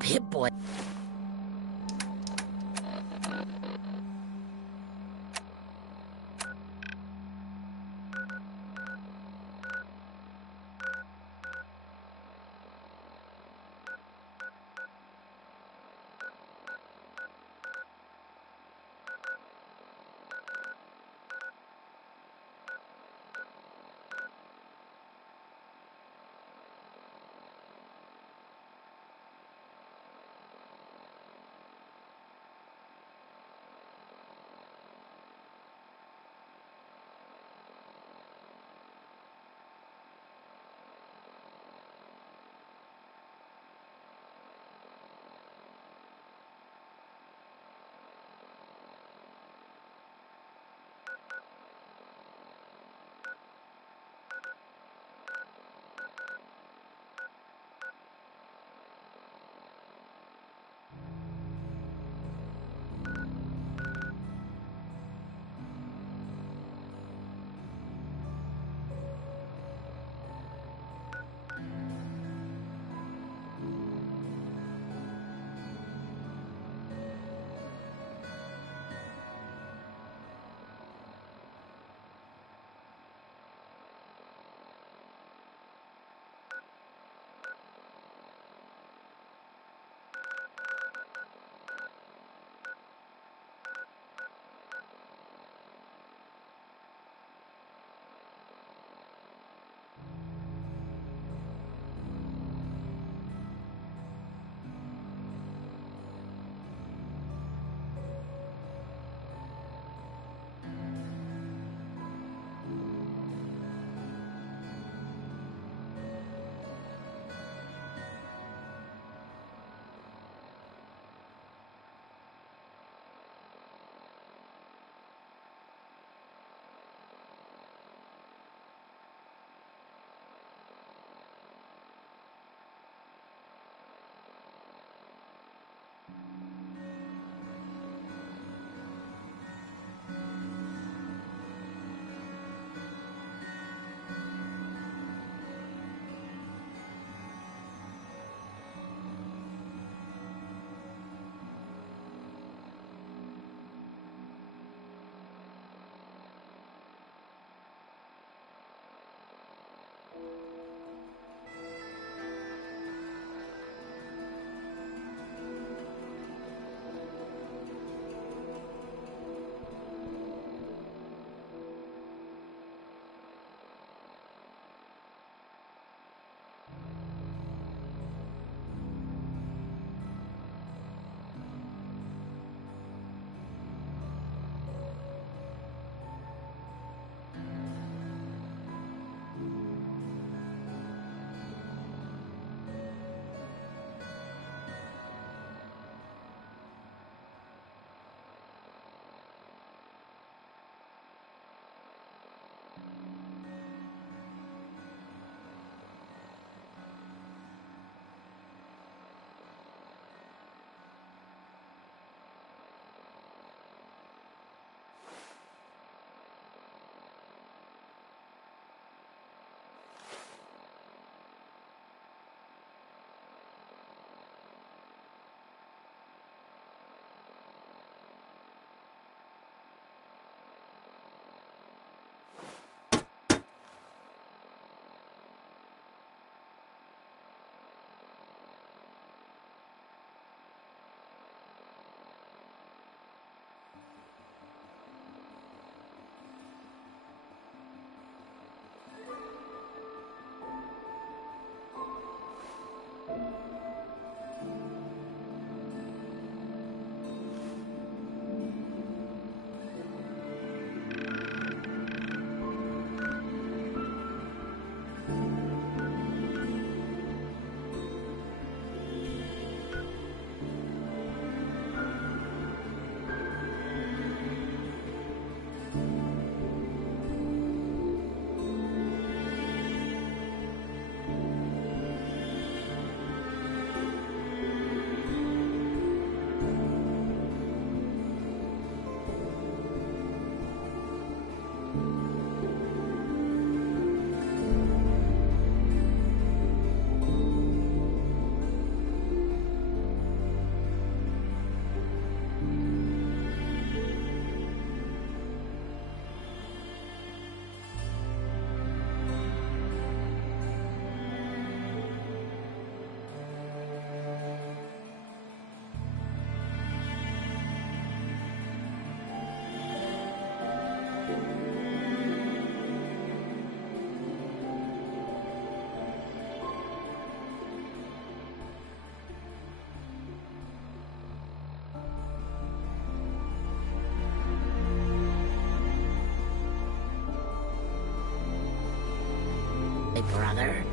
Pip-Boy. Brother,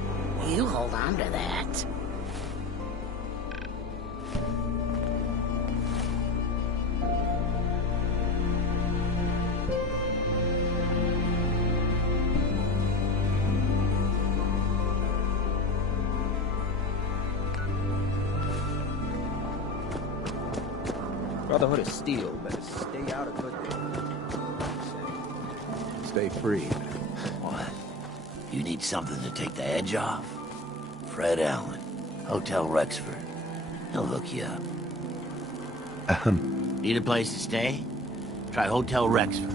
you hold on to that. Brotherhood of Steel better stay out of good. Stay free. What? You need something to take the edge off? Fred Allen, Hotel Rexford. He'll look you up. Need a place to stay? Try Hotel Rexford.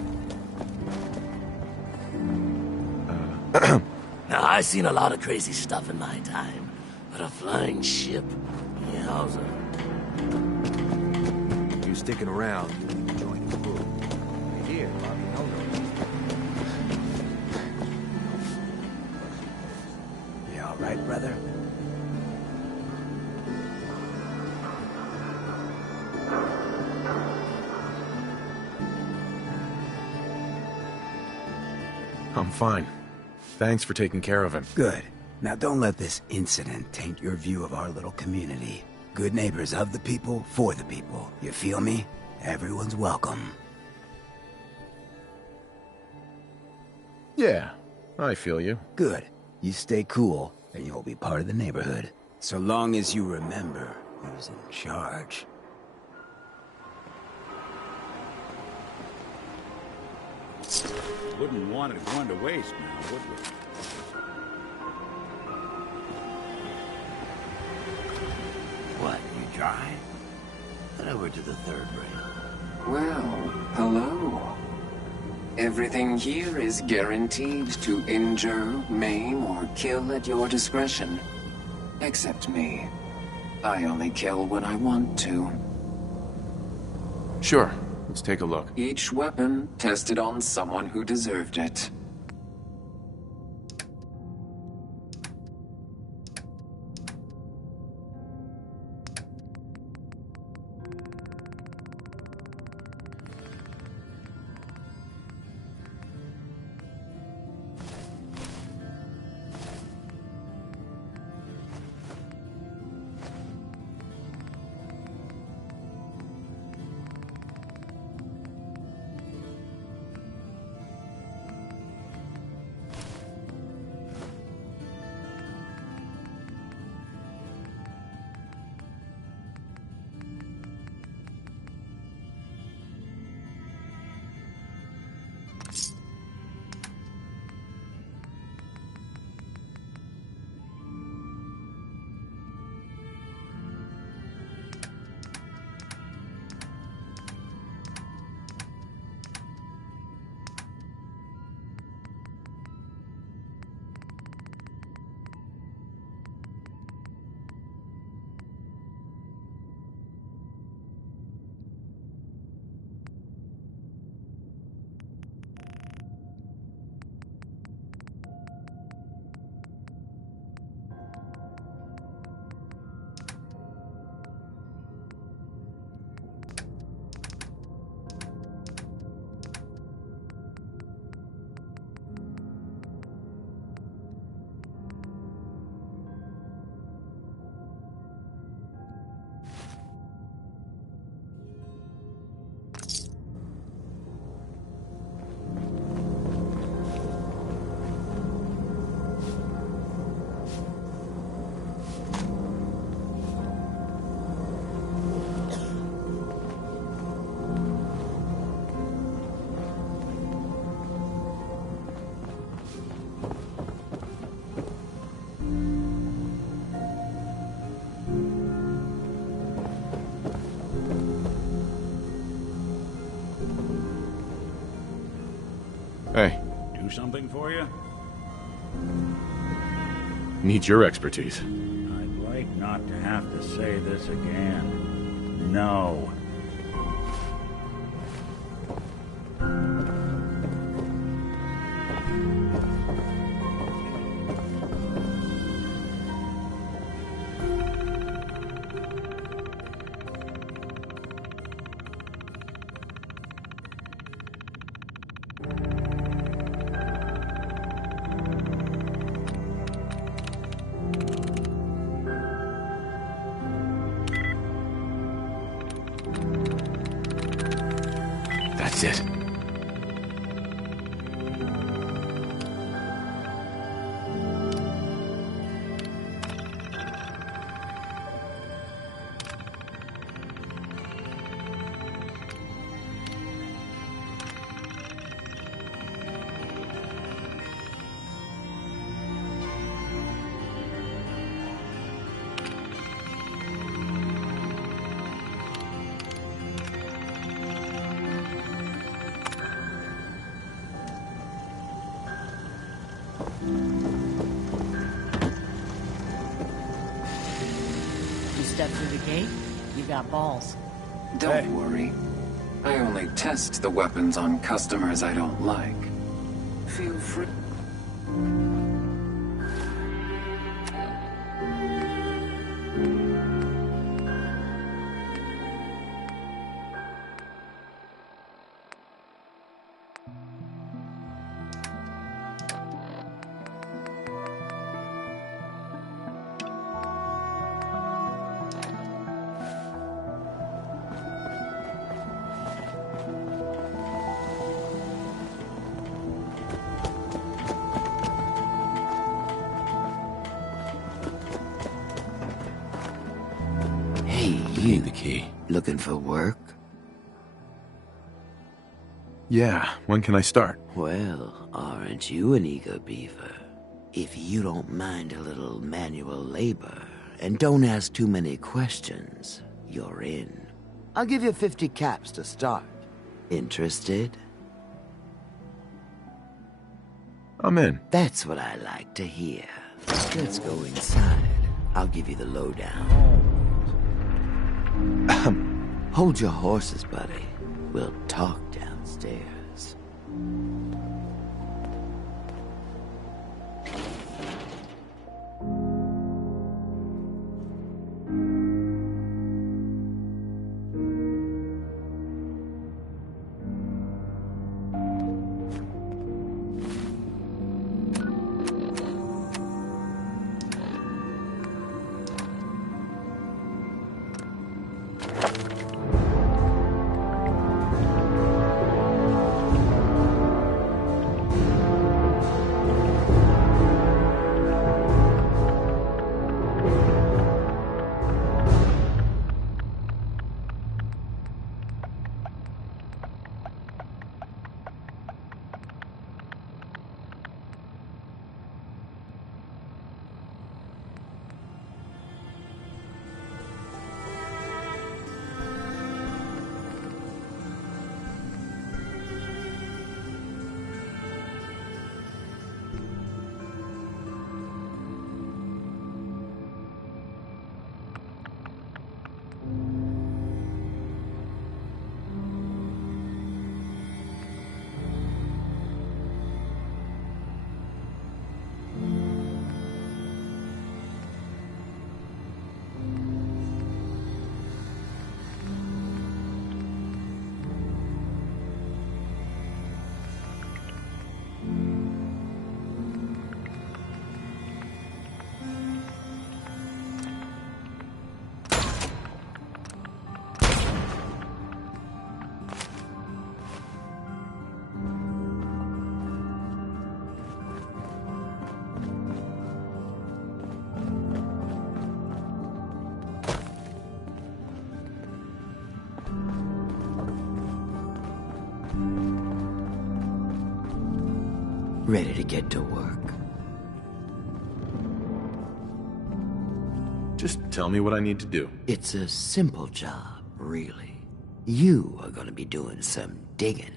Now, I've seen a lot of crazy stuff in my time, but a flying ship? Yowza. You sticking around, you can join the crew. Here, Bobby, no. You all right, brother? I'm fine. Thanks for taking care of him. Good. Now don't let this incident taint your view of our little community. Good neighbors of the people, for the people. You feel me? Everyone's welcome. Yeah, I feel you. Good. You stay cool, and you'll be part of the neighborhood. So long as you remember who's in charge. Wouldn't want it going to waste now, would we? What, you dry? Head over to the third rail. Well, hello. Everything here is guaranteed to injure, maim, or kill at your discretion. Except me. I only kill when I want to. Sure, let's take a look. Each weapon tested on someone who deserved it. Hey. Do something for you? Need your expertise. I'd like not to have to say this again. No. That's it. Step through the gate, you got balls. Don't worry. I only test the weapons on customers I don't like. Feel free. You need the key. Looking for work? Yeah, when can I start? Well, aren't you an eager beaver? If you don't mind a little manual labor, and don't ask too many questions, you're in. I'll give you 50 caps to start. Interested? I'm in. That's what I like to hear. Let's go inside. I'll give you the lowdown. Hold your horses, buddy. We'll talk downstairs. Ready to get to work. Just tell me what I need to do. It's a simple job, really. You are gonna be doing some digging.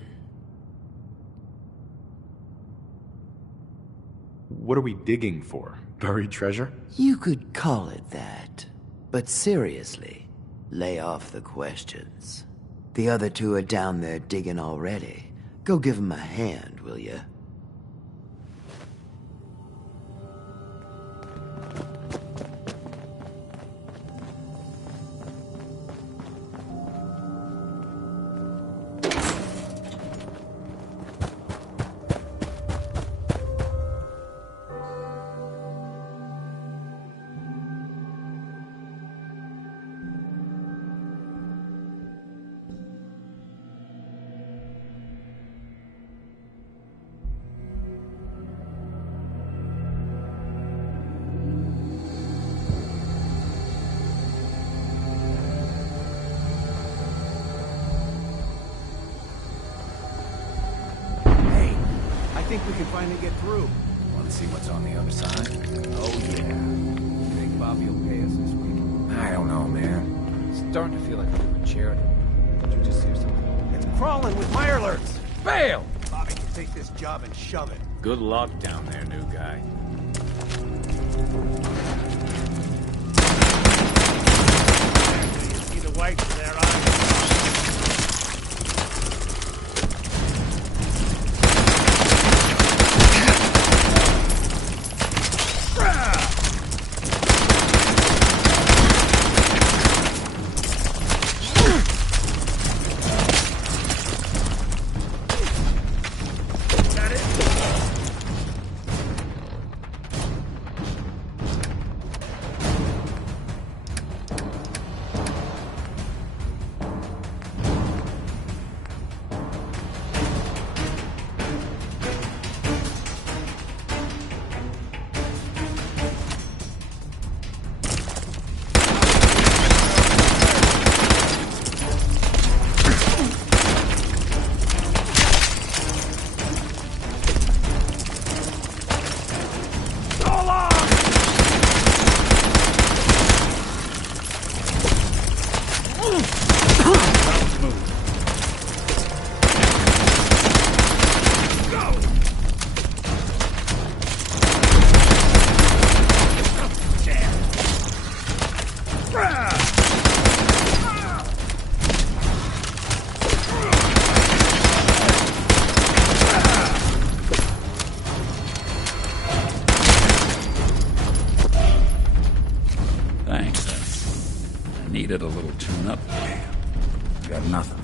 What are we digging for? Buried treasure? You could call it that. But seriously, lay off the questions. The other two are down there digging already. Go give them a hand, will you? I think we can finally get through. Want to see what's on the other side? Oh, yeah. Think Bobby will pay us this week? I don't know, man. It's starting to feel like I'm doing charity. Did you just hear something? It's crawling with my alerts! Fail! Bobby can take this job and shove it. Good luck down there, new guy. You see the whites of their eyes? Needed a little tune-up. Got nothing.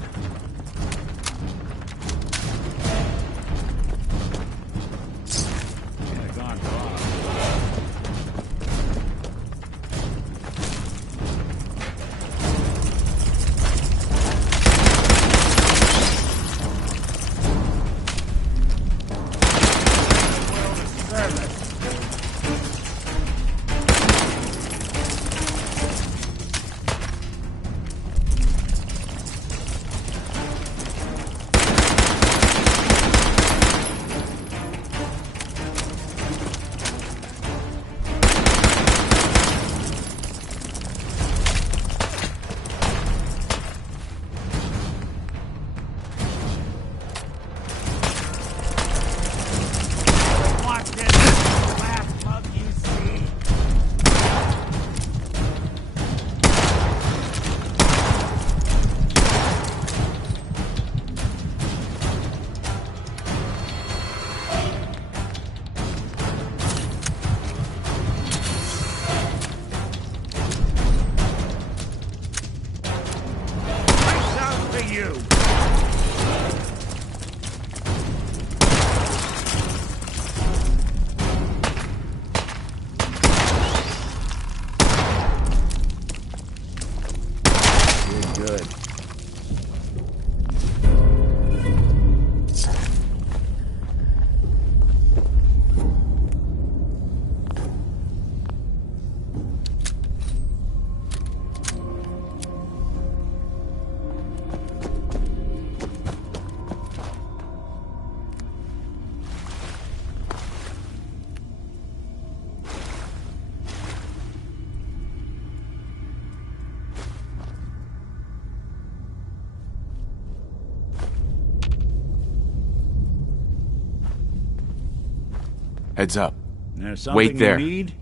Heads up. There's something Wait there. you need?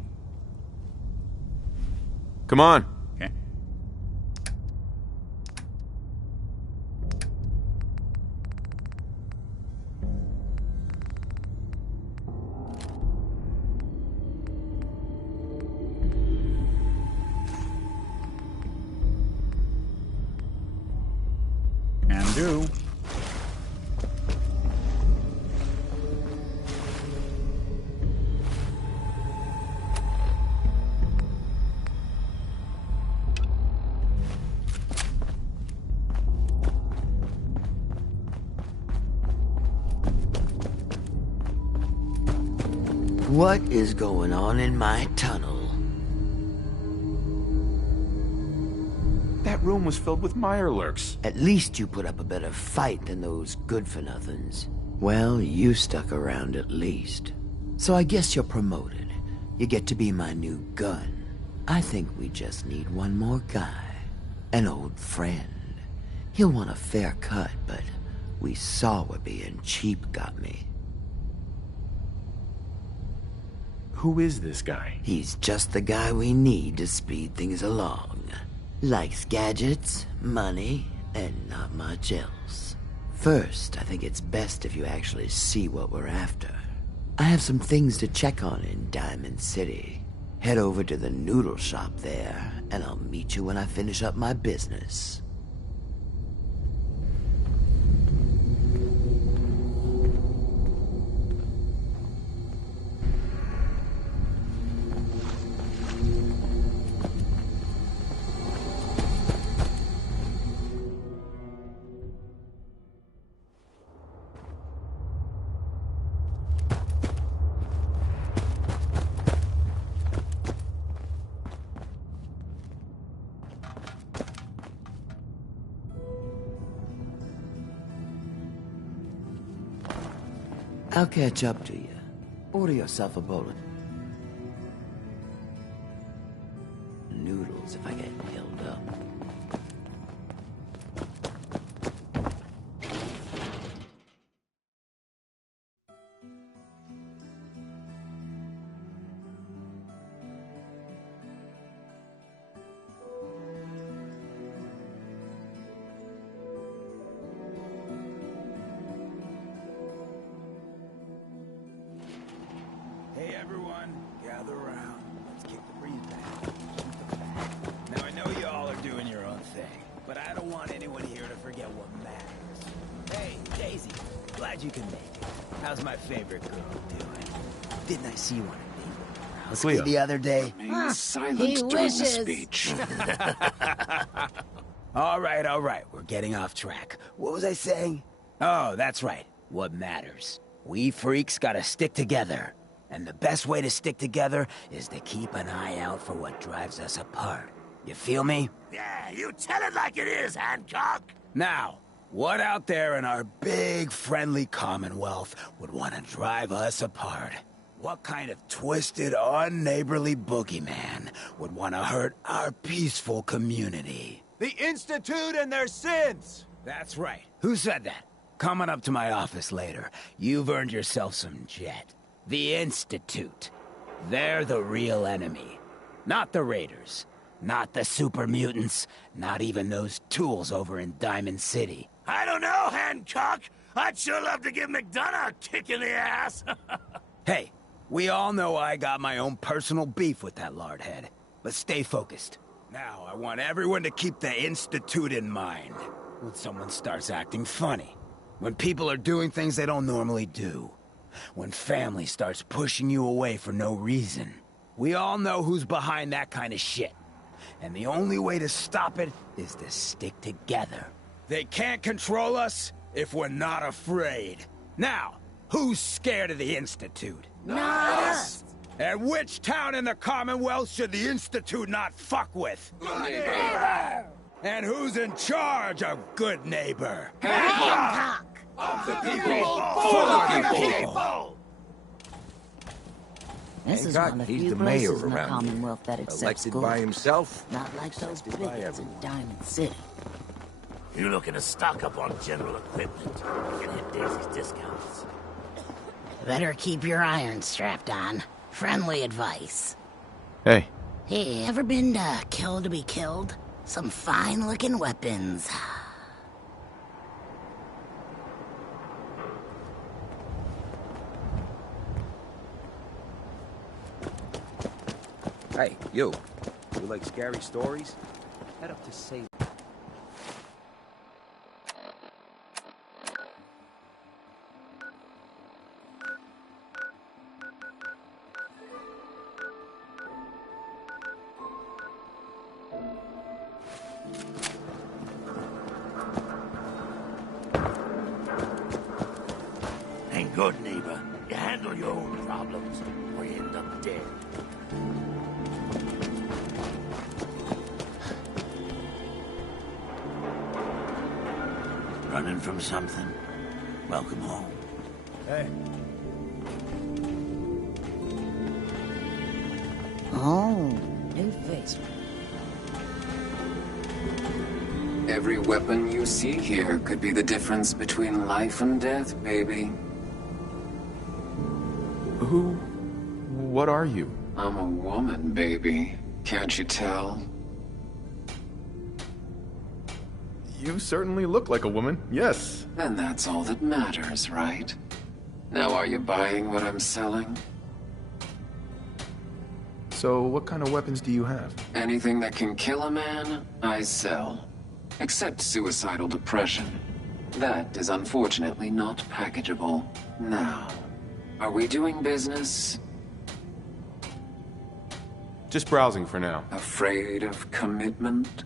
Come on. Okay. Can do. What is going on in my tunnel? That room was filled with Mirelurks. At least you put up a better fight than those good-for-nothings. Well, you stuck around at least. So I guess you're promoted. You get to be my new gun. I think we just need one more guy. An old friend. He'll want a fair cut, but we saw what being cheap got me. Who is this guy? He's just the guy we need to speed things along. Likes gadgets, money, and not much else. First, I think it's best if you actually see what we're after. I have some things to check on in Diamond City. Head over to the noodle shop there, and I'll meet you when I finish up my business. I'll catch up to you. Order yourself a bowl of noodles if I get held up. Hey everyone, gather around. Let's kick the breeze back. Now I know y'all are doing glad you can make it. How's my favorite girl doing? Didn't I see you on a date Cleo. the other day? Silent during the speech. All right. We're getting off track. What was I saying? Oh, that's right. What matters. We freaks gotta stick together. And the best way to stick together is to keep an eye out for what drives us apart. You feel me? Yeah, you tell it like it is, Hancock. Now, what out there in our big, friendly Commonwealth would want to drive us apart? What kind of twisted, unneighborly boogeyman would want to hurt our peaceful community? The Institute and their sins! That's right. Who said that? Coming up to my office later, you've earned yourself some jet. The Institute. They're the real enemy. Not the Raiders. Not the super mutants. Not even those tools over in Diamond City. I don't know, Hancock. I'd sure love to give McDonough a kick in the ass. Hey, we all know I got my own personal beef with that lardhead. But stay focused. Now, I want everyone to keep the Institute in mind. When someone starts acting funny. When people are doing things they don't normally do. When family starts pushing you away for no reason. We all know who's behind that kind of shit. And the only way to stop it is to stick together. They can't control us if we're not afraid. Now, who's scared of the Institute? Not us. And which town in the Commonwealth should the Institute not fuck with? Good neighbor. And who's in charge of Good Neighbor? Hancock. Of the people. For the people. This is Hancock, one of he's few the mayor places in the around here. Commonwealth that accepts Elected gold. by himself. Not like those Accepted by bigots in everyone. Diamond City. You looking to stock up on general equipment? You can hit Daisy's discounts. Better keep your iron strapped on. Friendly advice. Hey, Hey, ever been to Kill to be Killed? Some fine-looking weapons. Hey, you. You like scary stories? Head up to Salem. Ain't good, neighbor. You handle your own problems, or you end up dead. Running from something? Welcome home. Hey. Oh, new face. Every weapon you see here could be the difference between life and death, baby. what are you? I'm a woman, baby. Can't you tell? You certainly look like a woman, yes. Then that's all that matters, right? Now are you buying what I'm selling? So what kind of weapons do you have? Anything that can kill a man, I sell. Except suicidal depression. That is unfortunately not packageable. Now, are we doing business? Just browsing for now. Afraid of commitment?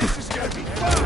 This is gonna be fun!